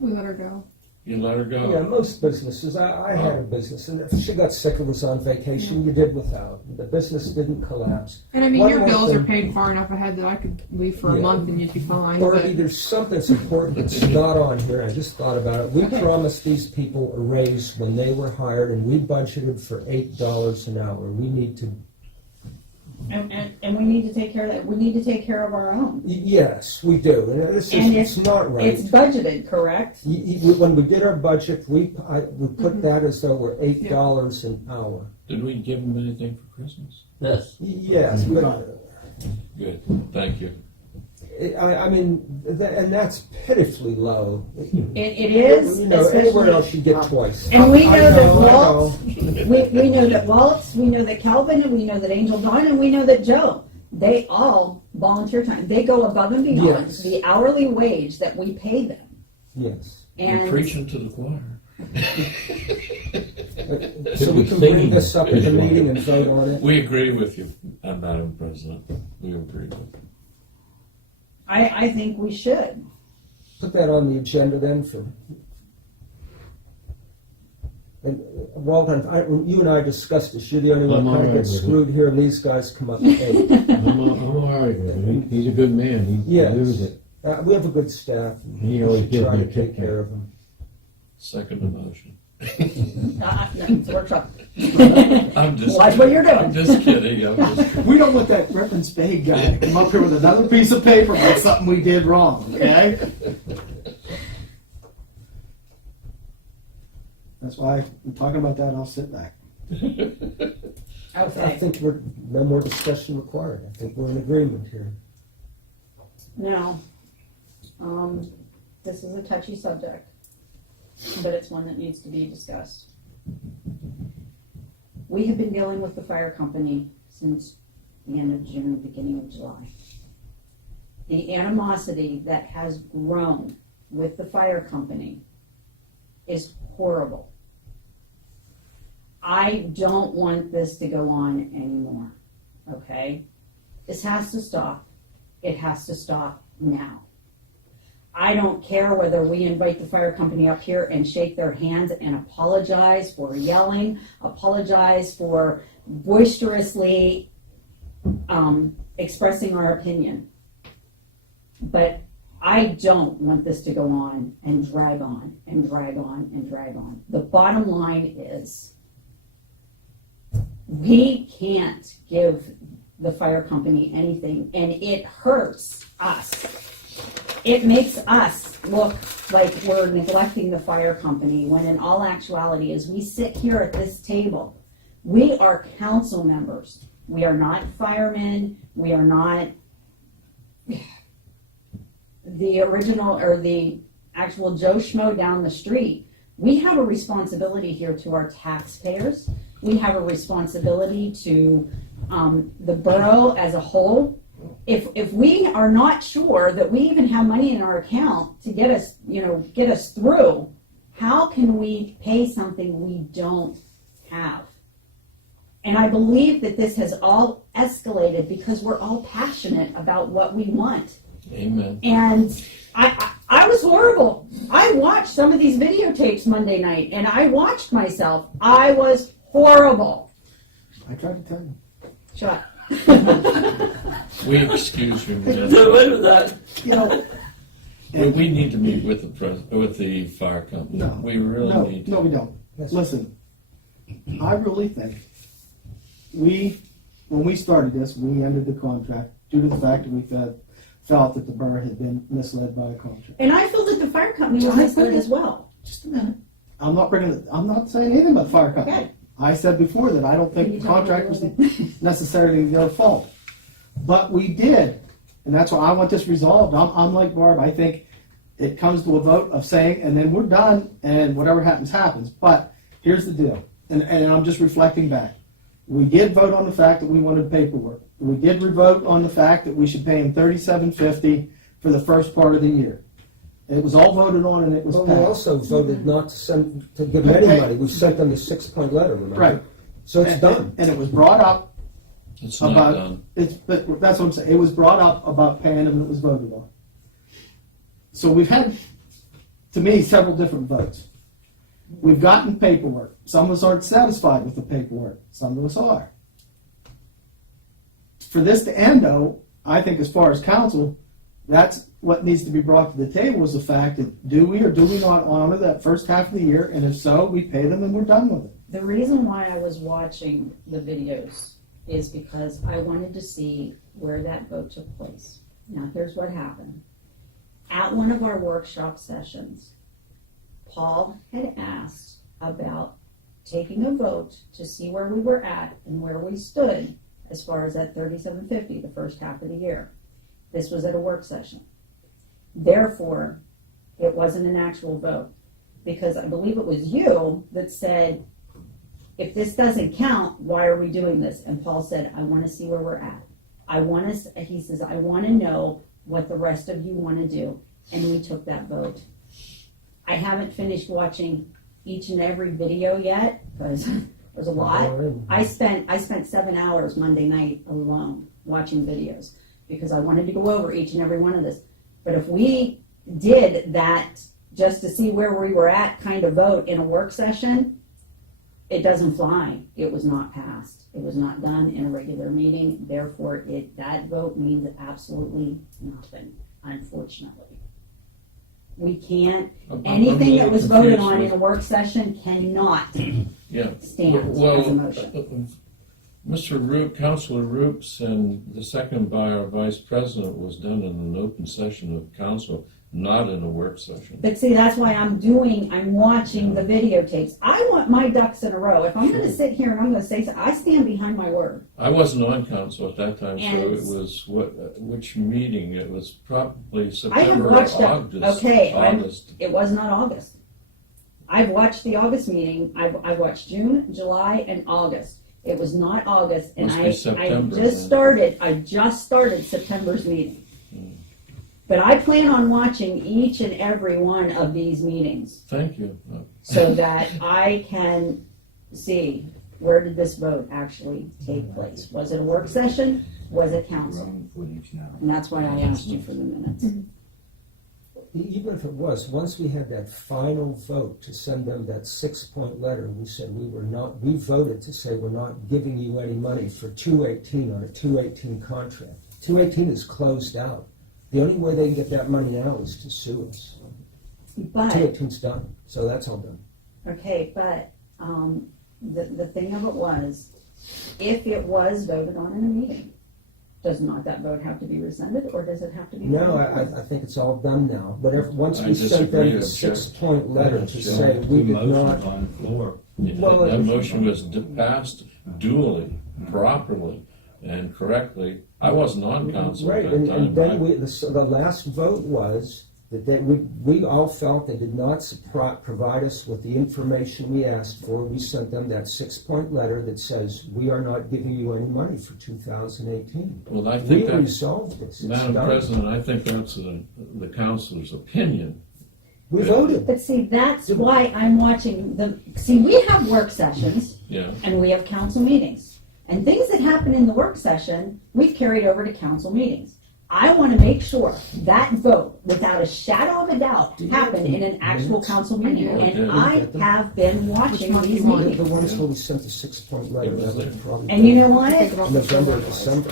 We let her go. You let her go? Yeah, most businesses, I had a business, and if she got sick or was on vacation, you did without. The business didn't collapse. And I mean, One your more bills are thing. paid far enough ahead that I could leave for a Yeah. month and you'd be fine. Dorothy, But there's something that's important that's not on here, I just thought about it. We promised these people a raise when they were hired, and we budgeted for $8 an hour. We need to, And we need to take care of that. We need to take care of our own. yes, we do, and this And is, it's not right. It's budgeted, correct? When we did our budget, we put that as though we're $8 an hour. Did we give them anything for Christmas? Yes. Yes, but Good, thank you. I mean, and that's pitifully low. It is, You know, anywhere especially, else you get twice. and we I know that I Waltz, we know that Waltz, we know that Calvin, and we know that Angel Dawn, and we know that Joe, they all volunteer time. They go above and beyond Yes. the hourly wage that we pay them. Yes. You're And preaching to the choir. So we can bring this up at the meeting and vote on it. We agree with you, Madam President. We agree with you. I think we should. Put that on the agenda then for. And Walton, you and I discussed this. You're the only one I'm kind of all right gets with it. screwed here, and these guys come up with 8. I'm all right with him. He's a good man. He lives Yes. it. We have a good staff. and He we always should gives try me to a take kick care back. of them. Second the motion. No, it's a workshop. I'm just. Watch what you're doing. I'm just kidding. I'm just kidding. We don't want that Reverend Spade guy to come up here with another piece of paper about something we did wrong, okay? That's why I'm talking about that, I'll sit back. I Okay. think we're no more discussion required. I think we're in agreement here. Now, this is a touchy subject, but it's one that needs to be discussed. We have been dealing with the fire company since the end of June, beginning of July. The animosity that has grown with the fire company is horrible. I don't want this to go on anymore, okay? This has to stop. It has to stop now. I don't care whether we invite the fire company up here and shake their hands and apologize for yelling, apologize for boisterously expressing our opinion. But I don't want this to go on and drag on and drag on and drag on. The bottom line is we can't give the fire company anything, and it hurts us. It makes us look like we're neglecting the fire company, when in all actuality, as we sit here at this table, we are council members. We are not firemen. We are not the original or the actual Joe Schmo down the street. We have a responsibility here to our taxpayers. We have a responsibility to the borough as a whole. If we are not sure that we even have money in our account to get us through, how can we pay something we don't have? And I believe that this has all escalated because we're all passionate about what we want. Amen. And I was horrible. I watched some of these videotapes Monday night, and I watched myself. I was horrible. I tried to tell you. Shut up. We excuse you, Get man. rid of that. You know, We need to meet with with the fire company. No. We really need to. no, we don't. Yes. Listen, I really think when we started this, we ended the contract due to the fact that we felt that the borough had been misled by a contract. And I feel that the fire company was misled as well. Just a minute. I'm not saying anything about the fire company. Okay. I said before that I don't Can you think the tell me contract a was little necessarily their fault. But we did, and that's why I want this resolved. I'm like Barb, I think it comes to a vote of saying, and then we're done, and whatever happens, happens. But here's the deal, and I'm just reflecting back. We did vote on the fact that we wanted paperwork. We did vote on the fact that we should pay him $37.50 for the first part of the year. It was all voted on and it was Well, we passed. also voted not to give them any money. We sent them the 6-point letter, remember? Right. So it's done. And it was brought up It's not about, done. but that's what I'm saying. It was brought up about paying them and it was voted on. So we've had, to me, several different votes. We've gotten paperwork. Some of us aren't satisfied with the paperwork. Some of us are. For this to end, though, I think as far as council, that's what needs to be brought to the table is the fact that do we or do we not honor that first half of the year? And if so, we pay them and we're done with it. The reason why I was watching the videos is because I wanted to see where that vote took place. Now, here's what happened. At one of our workshop sessions, Paul had asked about taking a vote to see where we were at and where we stood as far as that $37.50 the first half of the year. This was at a work session. Therefore, it wasn't an actual vote because I believe it was you that said, if this doesn't count, why are we doing this? And Paul said, I want to see where we're at. He says, I want to know what the rest of you want to do. And we took that vote. I haven't finished watching each and every video yet because there's a lot. I spent 7 hours Monday night alone watching videos because I wanted to go over each and every one of this. But if we did that just to see where we were at kind of vote in a work session, it doesn't fly. It was not passed. It was not done in a regular meeting. Therefore, that vote means absolutely nothing, unfortunately. We can't, anything that was voted on in a work session cannot Yeah. stand as a motion. Mr. Roop, Councilor Roops, and the second by our Vice President was done in an open session of council, not in a work session. But see, that's why I'm watching the videotapes. I want my ducks in a row. If I'm gonna sit here and I'm gonna say something, I stand behind my word. I wasn't on council at that time, so And- it was which meeting? It was probably I have September or watched it. August. Okay, August. it was not August. I've watched the August meeting. I've watched June, July, and August. It was not August, and Must be September, then. I just started September's meeting. But I plan on watching each and every one of these meetings Thank you. so that I can see where did this vote actually take place. Was it a work session? Was it council? And that's why I asked you for the minutes. Even if it was, once we had that final vote to send them that 6-point letter, we said we voted to say we're not giving you any money for 218 on a 218 contract. 218 is closed out. The only way they can get that money now is to sue us. But 218's done, so that's all done. okay, but the thing of it was, if it was voted on in a meeting, does not that vote have to be rescinded, or does it have to be? No, voted? I think it's all done now. But once I we sent disagree, them the Chair. 6-point letter to Chair. say we did Motions not. on the floor. Well, That motion was passed duly, properly, and correctly. I wasn't on council Right, at that time. and then the last vote was that we all felt they did not provide us with the information we asked for. We sent them that 6-point letter that says we are not giving you any money for 2018. Well, I We think that, resolved this. It's Madam done. President, I think that's the councilor's opinion. We voted. But see, that's why I'm watching we have work sessions Yeah. and we have council meetings. And things that happen in the work session, we've carried over to council meetings. I want to make sure that vote, without a shadow of a doubt, happened in an actual council meeting. And I have been watching these The meetings. ones where we sent the 6-point letter, that was probably And you know what? November, December.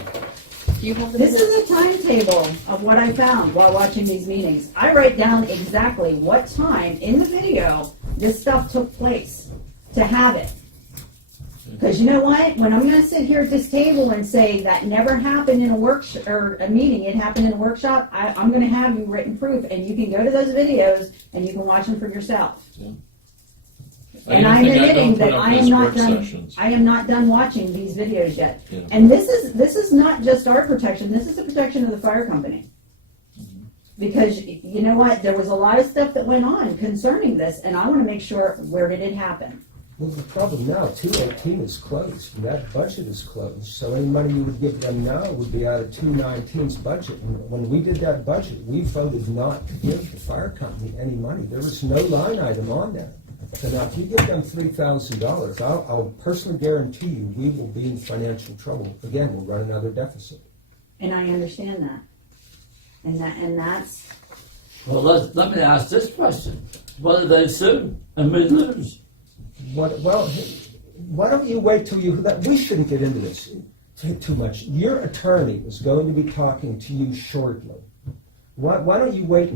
Do you have the This minutes? is a timetable of what I found while watching these meetings. I write down exactly what time in the video this stuff took place to have it. Because you know what? When I'm going to sit here at this table and say that never happened in a or a meeting, it happened in a workshop, I'm going to have you written proof, and you can go to those videos and you can watch them for yourself. Yeah. And I'm Anything I admitting don't that put up I is am not work done, sessions. I am not done watching these videos yet. Yeah. And this is not just our protection, this is the protection of the fire company. Because you know what, there was a lot of stuff that went on concerning this, and I wanna make sure, where did it happen? Well, the problem now, 218 is closed, and that budget is closed, so any money you would give them now would be out of 219's budget. And when we did that budget, we voted not to give the fire company any money. There was no line item on there. So now, if you give them $3,000, I'll personally guarantee you, we will be in financial trouble. Again, we'll run another deficit. And I understand that. And that's, Well, let me ask this question. What did they sue and we lose? Well, why don't you wait till we shouldn't get into this too much. Your attorney is going to be talking to you shortly. Why don't you wait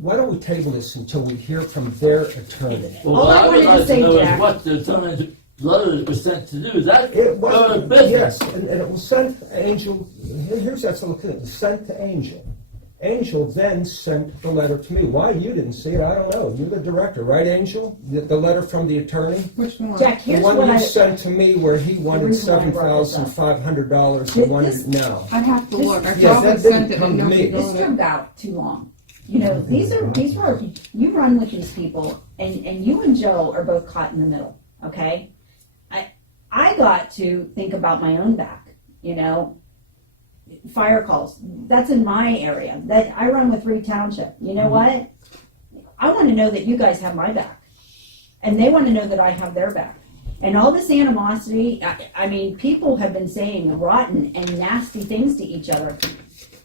why don't we table this until we hear from their attorney? Well, All what I I would wanted to like to say, know Jack- is what the attorney letter that was sent to do. That It was, business. yes, and it was sent to Angel, here's that's look at it, it was sent to Angel. Angel then sent the letter to me. Why you didn't see it, I don't know. You're the director, right, Angel? The letter from the attorney? Which one? Jack, The here's one what you I, sent to me where he wanted reason why I brought this up. $7,500, he wanted it now. I'd have to look. I Yes, probably that sent didn't it, but come to nobody me. this got it. took out too long. You know, these were, you run with these people, and you and Joe are both caught in the middle, okay? I got to think about my own back, you know? Fire calls, that's in my area, that I run with Reed Township. You know what? I wanna know that you guys have my back, and they wanna know that I have their back. And all this animosity, I mean, people have been saying rotten and nasty things to each other,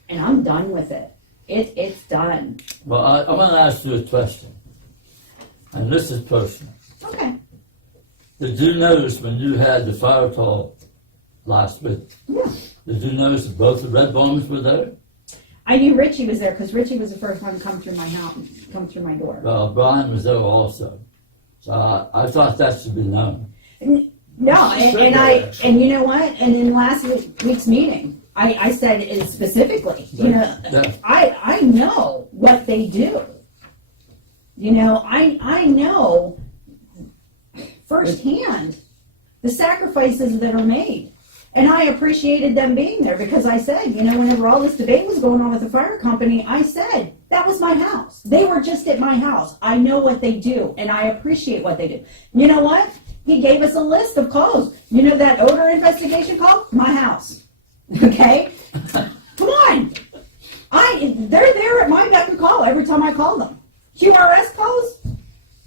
and I'm done with it. It's done. Well, I want to ask you a question, and this is personal. Okay. Did you notice when you had the fire call last week? Yeah. Did you notice that both the red bombs were there? I knew Richie was there because Richie was the first one to come through my house, come through my door. Well, Brian was there also. So I thought that should be known. No, and you know what? And in last week's meeting, I said it specifically. You know, Yeah. I know what they do. You know, I know firsthand the sacrifices that are made. And I appreciated them being there because I said, you know, whenever all this debate was going on with the fire company, I said, that was my house. They were just at my house. I know what they do, and I appreciate what they do. You know what? He gave us a list of calls. You know that odor investigation call? My house. Okay? Come on. They're there at my beck and call every time I call them. QRS calls?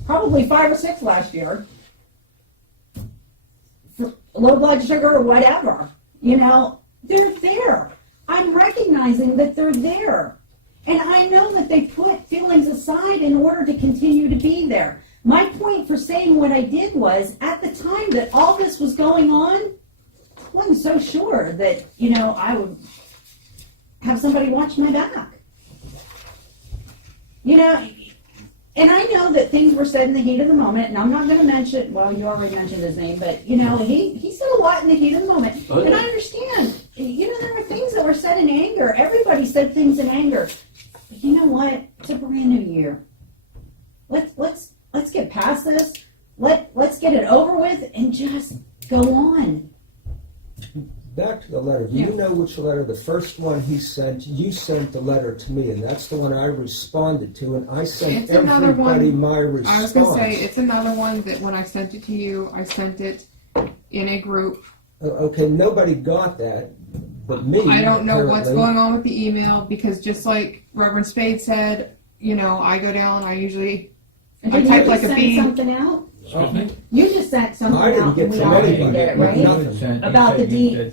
Probably 5 or 6 last year. Low blood sugar or whatever, you know, they're there. I'm recognizing that they're there. And I know that they put feelings aside in order to continue to be there. My point for saying what I did was, at the time that all this was going on, I wasn't so sure that, you know, I would have somebody watch my back. You know, and I know that things were said in the heat of the moment, and I'm not going to mention, well, you already mentioned his name, but, you know, he said a lot in the heat of the moment. Oh, yeah. And I understand, you know, there were things that were said in anger. Everybody said things in anger. But you know what? It's a brand new year. Let's get past this. Let's get it over with and just go on. Back to the letter. Do you know which letter? The first one he sent, you sent the letter to me, and that's the one I responded to, and I sent It's another everybody one. my response. I was gonna say, it's another one that when I sent it to you, I sent it in a group. Okay, nobody got that, but me. I don't know what's apparently. going on with the email, because just like Reverend Spade said, you know, I go down, I usually, And I did type you like just a send bee. something out? Excuse me? You just sent something I didn't out get and we from all anybody. did it, You right? nothing. About the D.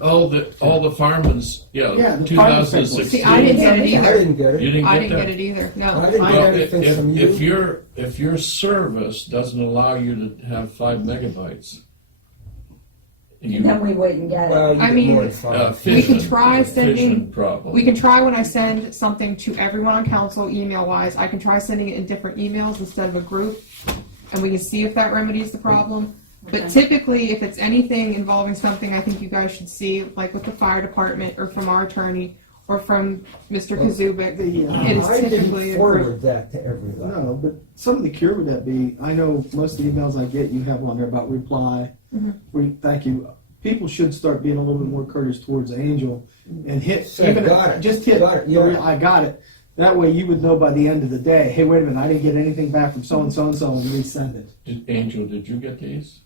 All the firemen's, Yeah, the 2016. See, I didn't get it I either. didn't get You it. didn't I get didn't that? get it either, I no. didn't Well, get anything from you. if your service doesn't allow you to have 5 megabytes, Then we wouldn't get Well, it. you I get mean, more than five. We can fission- try fission sending, problem. we can try when I send something to everyone on council email-wise, I can try sending it in different emails instead of a group, and we can see if that remedies the problem. But Okay. typically, if it's anything involving something I think you guys should see, like with the fire department or from our attorney, or from Mr. Kazubik. Yeah. It is I typically didn't a group. forward that to everybody. No, but some of the cure would that be, I know most of the emails I get, you have on there about reply, thank you. People should start being a little bit more courteous towards Angel and hit, Say, even, got it, just hit, got it, yeah. I got it. That way you would know by the end of the day, hey, wait a minute, I didn't get anything back from so-and-so and resend it. Angel, did you get these?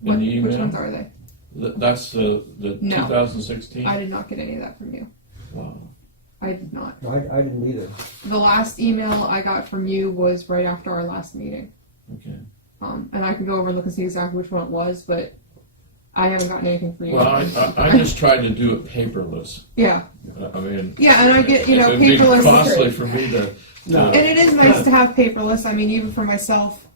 What, In the email? which ones are they? That's the No. 2016? I did not get any of that from you. Wow. I did not. I didn't either. The last email I got from you was right after our last meeting. Okay. And I can go over and look and see exactly which one it was, but I haven't gotten anything from you. Well, I just tried to do it paperless. Yeah. I mean. Yeah, and I get, It'd be paperless. costly for me to. No. And it is nice to have paperless. I mean, even for myself,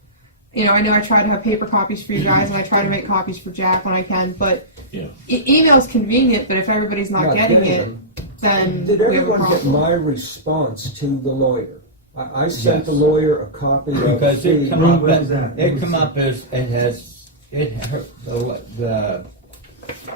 I know I try to have paper copies for you guys, and I try to make copies for Jack when I can, but Yeah. Email's convenient, but if everybody's not getting it, them. then Did we have a everyone get problem. my response to the lawyer? I sent Yes. the lawyer a copy of Because it the. come up, What was that? it come up as, it has,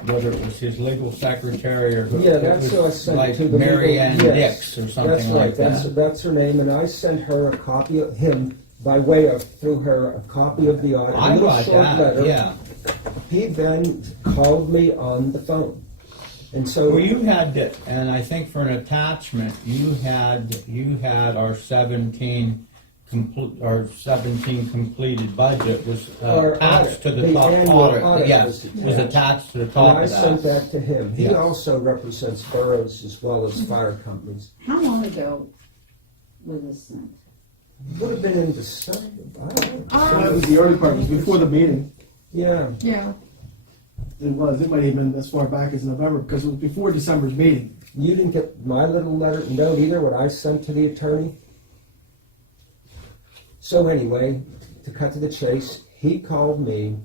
whether it was his legal secretary or. Yeah, it that's was who I sent like to the Mary legal- Ann yes. Dix or That's something right, like that. that's her name, and I sent her a copy of him by way of, through her, a copy of the audit. a I little got short that, letter. yeah. He then called me on the phone. And so. Well, you had, and I think for an attachment, you had our 17 completed budget was Our attached to audit, the top annual audit. Yes, was was attached. attached to the And top I of sent that. that to him. He Yes. also represents boroughs as well as fire companies. How long ago was this sent? Would have been in December. I don't know. That was the early part, it was before the meeting. Yeah. Yeah. It was, it might have been as far back as November, because it was before December's meeting. You didn't get my little note either, what I sent to the attorney? So anyway, to cut to the chase, he called me.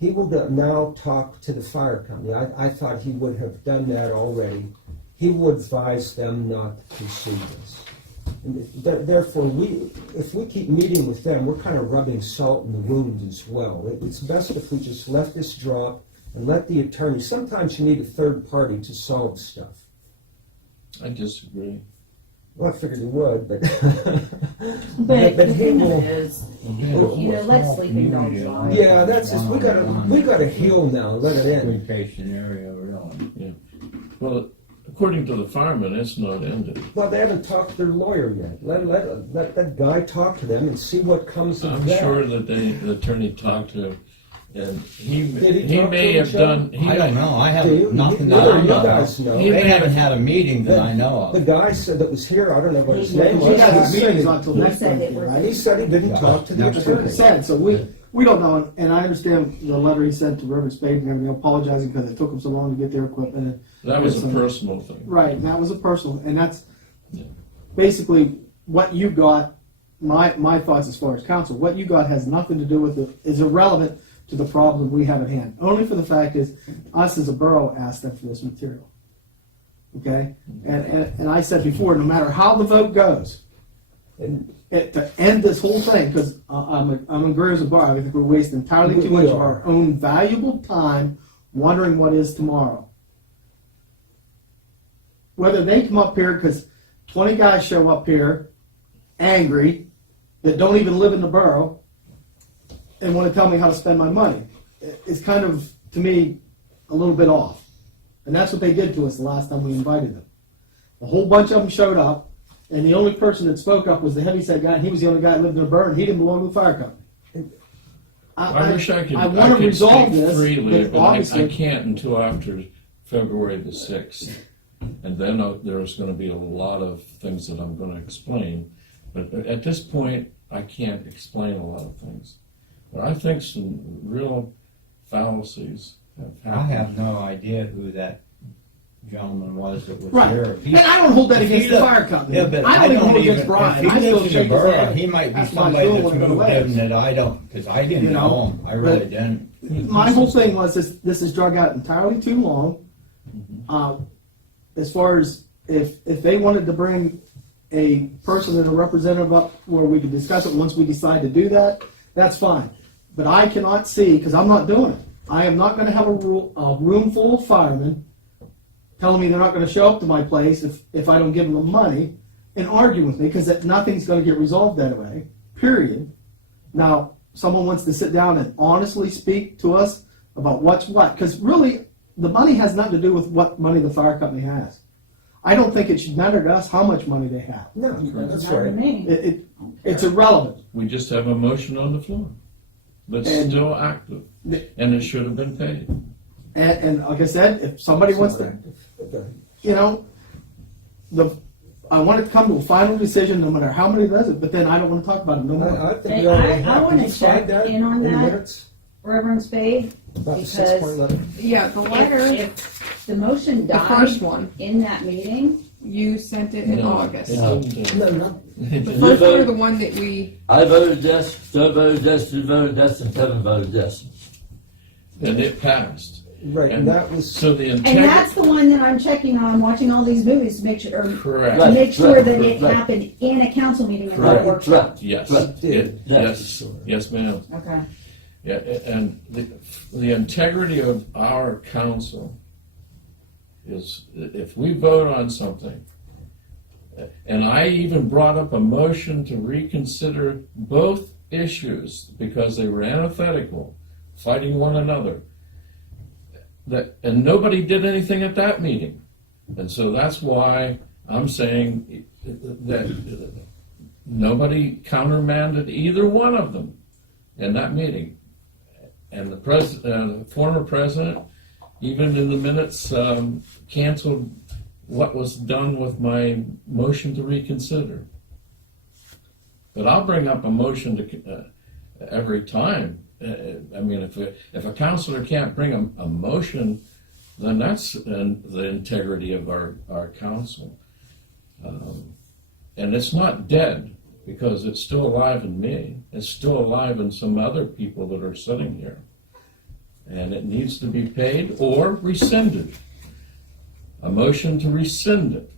He will now talk to the fire company. I thought he would have done that already. He will advise them not to pursue this. And therefore, if we keep meeting with them, we're kind of rubbing salt in the wound as well. It's best if we just let this drop and let the attorney. Sometimes you need a third party to solve stuff. I disagree. Well, I figured you would, but But but the he thing will. is, You know, let sleeping dogs lie. Yeah, that's just we got to heal now. Let it end. Good case scenario, really. Well, according to the firemen, it's not ended. Well, they haven't talked to their lawyer yet. Let that guy talk to them and see what comes of I'm that. sure that the attorney talked to him, and Did he he talk may to have him, done. I don't know, I Do you? have nothing Neither that I of you know guys of. know. He They may haven't have- had a meeting that I know The of. guy said that was here. I don't know what his He- name He was. had his He meetings said until he next said it Wednesday, was- right? he said he didn't talk to the That's That's what attorney. it said, so we don't know, and I understand the letter he sent to Reverend Spade and everything, apologizing because it took them so long to get their equipment. And That was a Yes, personal thing. right, that was a personal, and that's Yeah. basically what you got, my thoughts as far as council, what you got has nothing to do with it, is irrelevant to the problem we have at hand. Only for the fact is, us as a borough asked them for this material. Okay? And I said before, no matter how the vote goes, And to end this whole thing, because I'm in agreement as a borough, I think we're wasting entirely too We much of are. our own valuable time wondering what is tomorrow. Whether they come up here, because 20 guys show up here angry, that don't even live in the borough, and want to tell me how to spend my money, it's kind of, to me, a little bit off. And that's what they did to us the last time we invited them. A whole bunch of them showed up, and the only person that spoke up was the heavyset guy, and he was the only guy that lived in a borough, and he didn't belong to the fire company. I wish I could. I want to could resolve speak this, freely, but but obviously, I can't until after February the 6th, and then there's going to be a lot of things that I'm going to explain. But at this point, I can't explain a lot of things. But I think some real fallacies have I happened. have no idea who that gentleman was that was right. there. And I don't hold that If he against the li- fire company. Yeah, but I don't even hold it against if Brian. he I still lives in the shake his borough, hand. he might be That's my somebody rule that's when I go moved away. in that I don't, because I didn't You know, know him. I really but- didn't. My whole thing was this is drug out entirely too long. As far as if they wanted to bring a person and a representative up where we could discuss it once we decide to do that, that's fine. But I cannot see, because I'm not doing it. I am not going to have a room full of firemen telling me they're not gonna show up to my place if I don't give them the money, and arguing with me, because nothing's gonna get resolved that way, period. Now, someone wants to sit down and honestly speak to us about what's what, because really, the money has nothing to do with what money the fire company has. I don't think it should matter to us how much money they have. No, that's Not to right. me. It's irrelevant. We just have a motion on the floor. That's And- still active, and it should have been paid. And like I said, if somebody wants to, you know, I want it to come to a final decision, no matter how many does it, but then I don't want to talk about it no more. I think Hey, we already I have. wanna Can you slide check in on the that. minutes Reverend Spade, about the because 6-point letter? Yeah, the letter, if the motion the first died one, in that meeting, you sent it in No. August. No. No. The first one or the one that we, I voted yes, Joe voted yes, you voted yes, and Kevin voted yes. And it passed. Right, and that was, So the and integrity. that's the one that I'm checking on, watching all these movies to make sure, or Correct. to make sure that it Right. happened in a council meeting and not a Correct. workshop. Correct. Yes. Correct. It- Yes. Yes, ma'am. Okay. Yeah, and the integrity of our council is, if we vote on something, and I even brought up a motion to reconsider both issues because they were antithetical, fighting one another, and nobody did anything at that meeting. And so that's why I'm saying that nobody countermanded either one of them in that meeting. And the former president, even in the minutes, canceled what was done with my motion to reconsider. But I'll bring up a motion to every time. I mean, if a councilor can't bring a motion, then that's the integrity of our council. And it's not dead, because it's still alive in me. It's still alive in some other people that are sitting here. And it needs to be paid or rescinded. A motion to rescind it.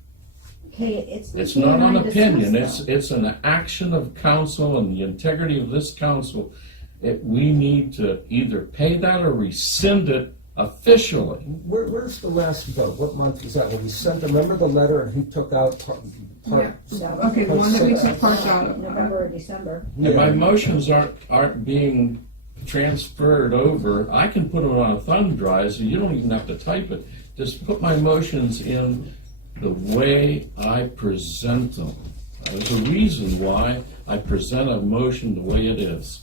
Okay, It's not an opinion, it's an action of council and the integrity of this council. We need to either pay that or rescind it officially. where's the last vote? What month was that? When we sent, remember the letter and he took out part? yeah, okay, the one that we took parts out of. November or December. And my motions aren't being transferred over. I can put them on a thumb drive, so you don't even have to type it. Just put my motions in the way I present them. There's a reason why I present a motion the way it is.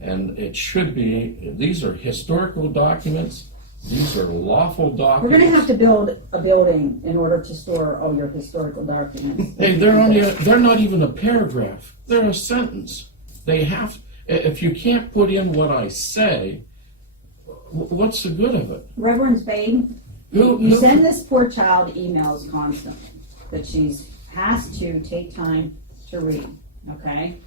And it should be, these are historical documents, these are lawful documents. We're gonna have to build a building in order to store all your historical documents. Hey, they're not even a paragraph, they're a sentence. They have, if you can't put in what I say, what's the good of it? Reverend Spade, you send this poor child emails constantly, that has to take time to read, okay?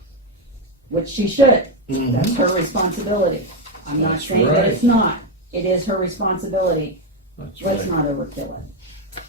Which she should. That's her responsibility. I'm not That's saying that right. it's not. It is her responsibility. That's Let's right. not overkill it.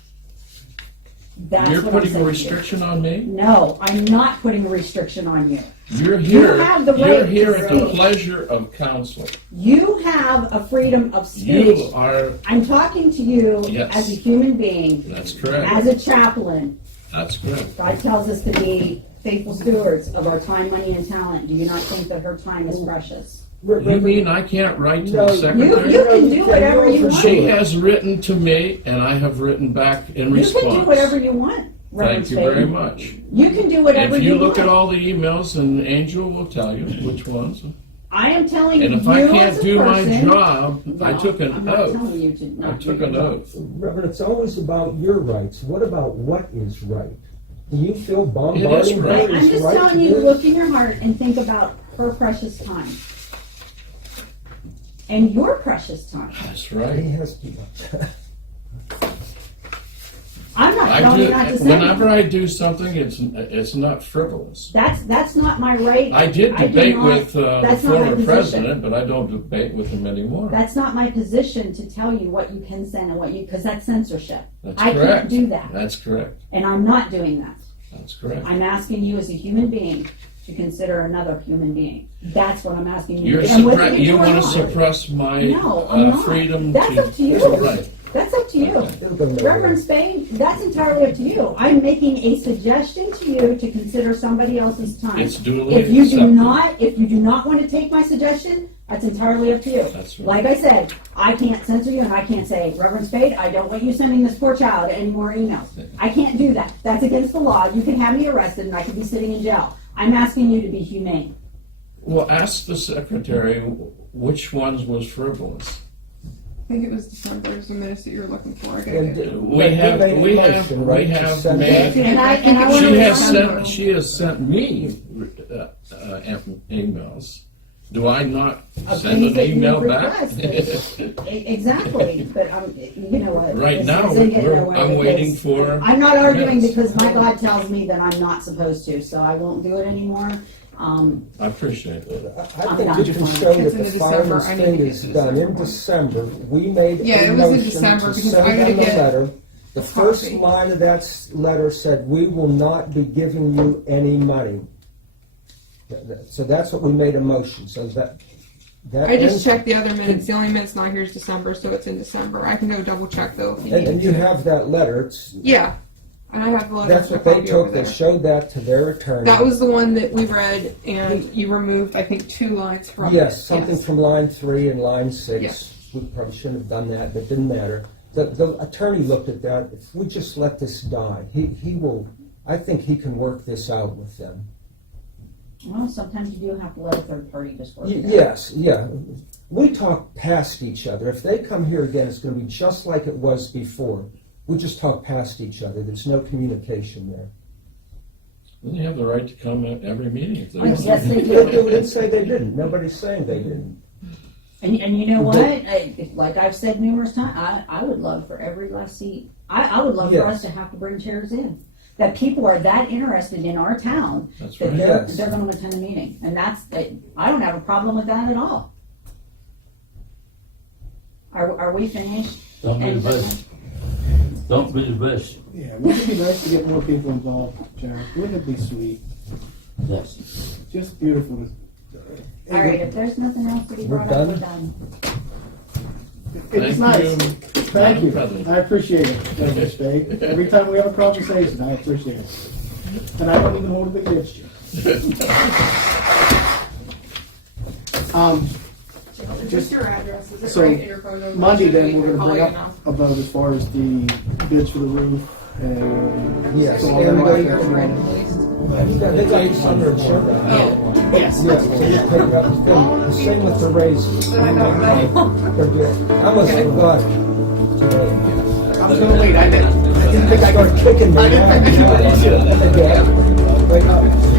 That's You're what I'm putting a saying to you. restriction on me? No, I'm not putting a restriction on you. You're here, have the you're right here to at the speak. pleasure of council. You have a freedom of You speech. are, I'm talking to you Yes. as a human being, that's correct, as a chaplain. that's correct. God tells us to be faithful stewards of our time, money, and talent. Do you not think that her time is precious? You mean I can't write to No, the you- secretary? You can do whatever you want. She has written to me, and I have written back in You response. can do whatever you want, Reverend Thank you very Spade. much. You can do whatever If you you want. look at all the emails, and Angel will tell you which ones. I am telling And you if I as can't a do my person- job, I No, took I'm an not oath. telling you to I not took do an your job. oath. Reverend, it's always about your rights. What about what is right? Do you feel It is bombarded? right. What I'm is just right telling to you, do? look in your heart and think about her precious time. And your precious time. That's He right. has to. I'm not I telling do, you not to say whenever anything. I do something, it's not frivolous. That's not my right. I did do debate not- with the that's not my former position. president, but I don't debate with him anymore. That's not my position to tell you what you can send and what you, because that's censorship. That's I correct. can't do that, That's correct. and I'm not doing that. That's correct. I'm asking you as a human being to consider another human being. That's what I'm asking you. You're And whether you do or want to not- suppress my No, I'm not. freedom That's to up to you. write. That's up to you. It'll go nowhere. Reverend Spade, that's entirely up to you. I'm making a suggestion to you to consider somebody else's time. It's duly If you do accepted. if you do not want to take my suggestion, that's entirely up to you. That's right. Like I said, I can't censor you and I can't say, Reverend Spade, I don't want you sending this poor child any more emails. I can't do that. That's against the law. You can have me arrested and I could be sitting in jail. I'm asking you to be humane. Well, ask the secretary which ones was frivolous. I think it was December is the minutes that you were looking for. I got And it. We have made. And I want to She has sent me emails. Do I not send an email back? Exactly, but you know what? Right this now, isn't getting nowhere I'm waiting because for. I'm not arguing minutes. because my God tells me that I'm not supposed to, so I won't do it anymore. I appreciate it. I think you can show It's that in the December. fireman's I need thing to get is to done in December. December. We made Yeah, a it was in motion December to because send I gotta them a get letter. The a first copy. line of that letter said, "We will not be giving you any money." So that's what we made a motion, so that. I just checked the other minutes. The only minutes not here is December, so it's in December. I can go double check though if you need And me you to. have that letter, it's, Yeah, and I have the letter. that's a what they copy over took, they there. showed that to their attorney. That was the one that we read, and you removed, I think, 2 lines from it. Yes, something Yes. from line 3 and line 6. Yes. We probably shouldn't have done that, but it didn't matter. The attorney looked at that, if we just let this die, he will, I think he can work this out with them. Well, sometimes you do have to let a third party just work it out. Yes, yeah. We talk past each other. If they come here again, it's going to be just like it was before. We just talk past each other. There's no communication there. They have the right to come at every meeting if they Yes, want. yes, they They do. didn't say they didn't. Nobody's saying they didn't. And you know what? Like I've said numerous times, I would love for every last seat. I would love for Yes. us to have to bring chairs in. That people are that interested in our town That's that right. Yes. they're going to attend a meeting, and I don't have a problem with that at all. Are we finished? Don't be And- the best. Don't be the best. Yeah, wouldn't it be nice to get more people involved, Sharon? Wouldn't it be sweet? Yes. Just beautiful. All right, if there's nothing else to be We're brought up, we're done? done. It's Thank nice. you, Thank Madam you. President. I appreciate it, Reverend Spade. Every time we have a conversation, I appreciate it. And I don't even hold it against you. Just your address, is it So, right in your phone number? Monday Should then, we we're gonna call bring you up now? about as far as the bids for the roof and. Yes, So all and that they- stuff, Yours you right, know. please. Yeah, they got it under insurance. Yes. Yeah, so you take it up the thing. The same with the raises. Then I don't They're good. I almost forgot today. I was gonna wait, I didn't think I Start could. kicking me. I didn't think I could. Wake up.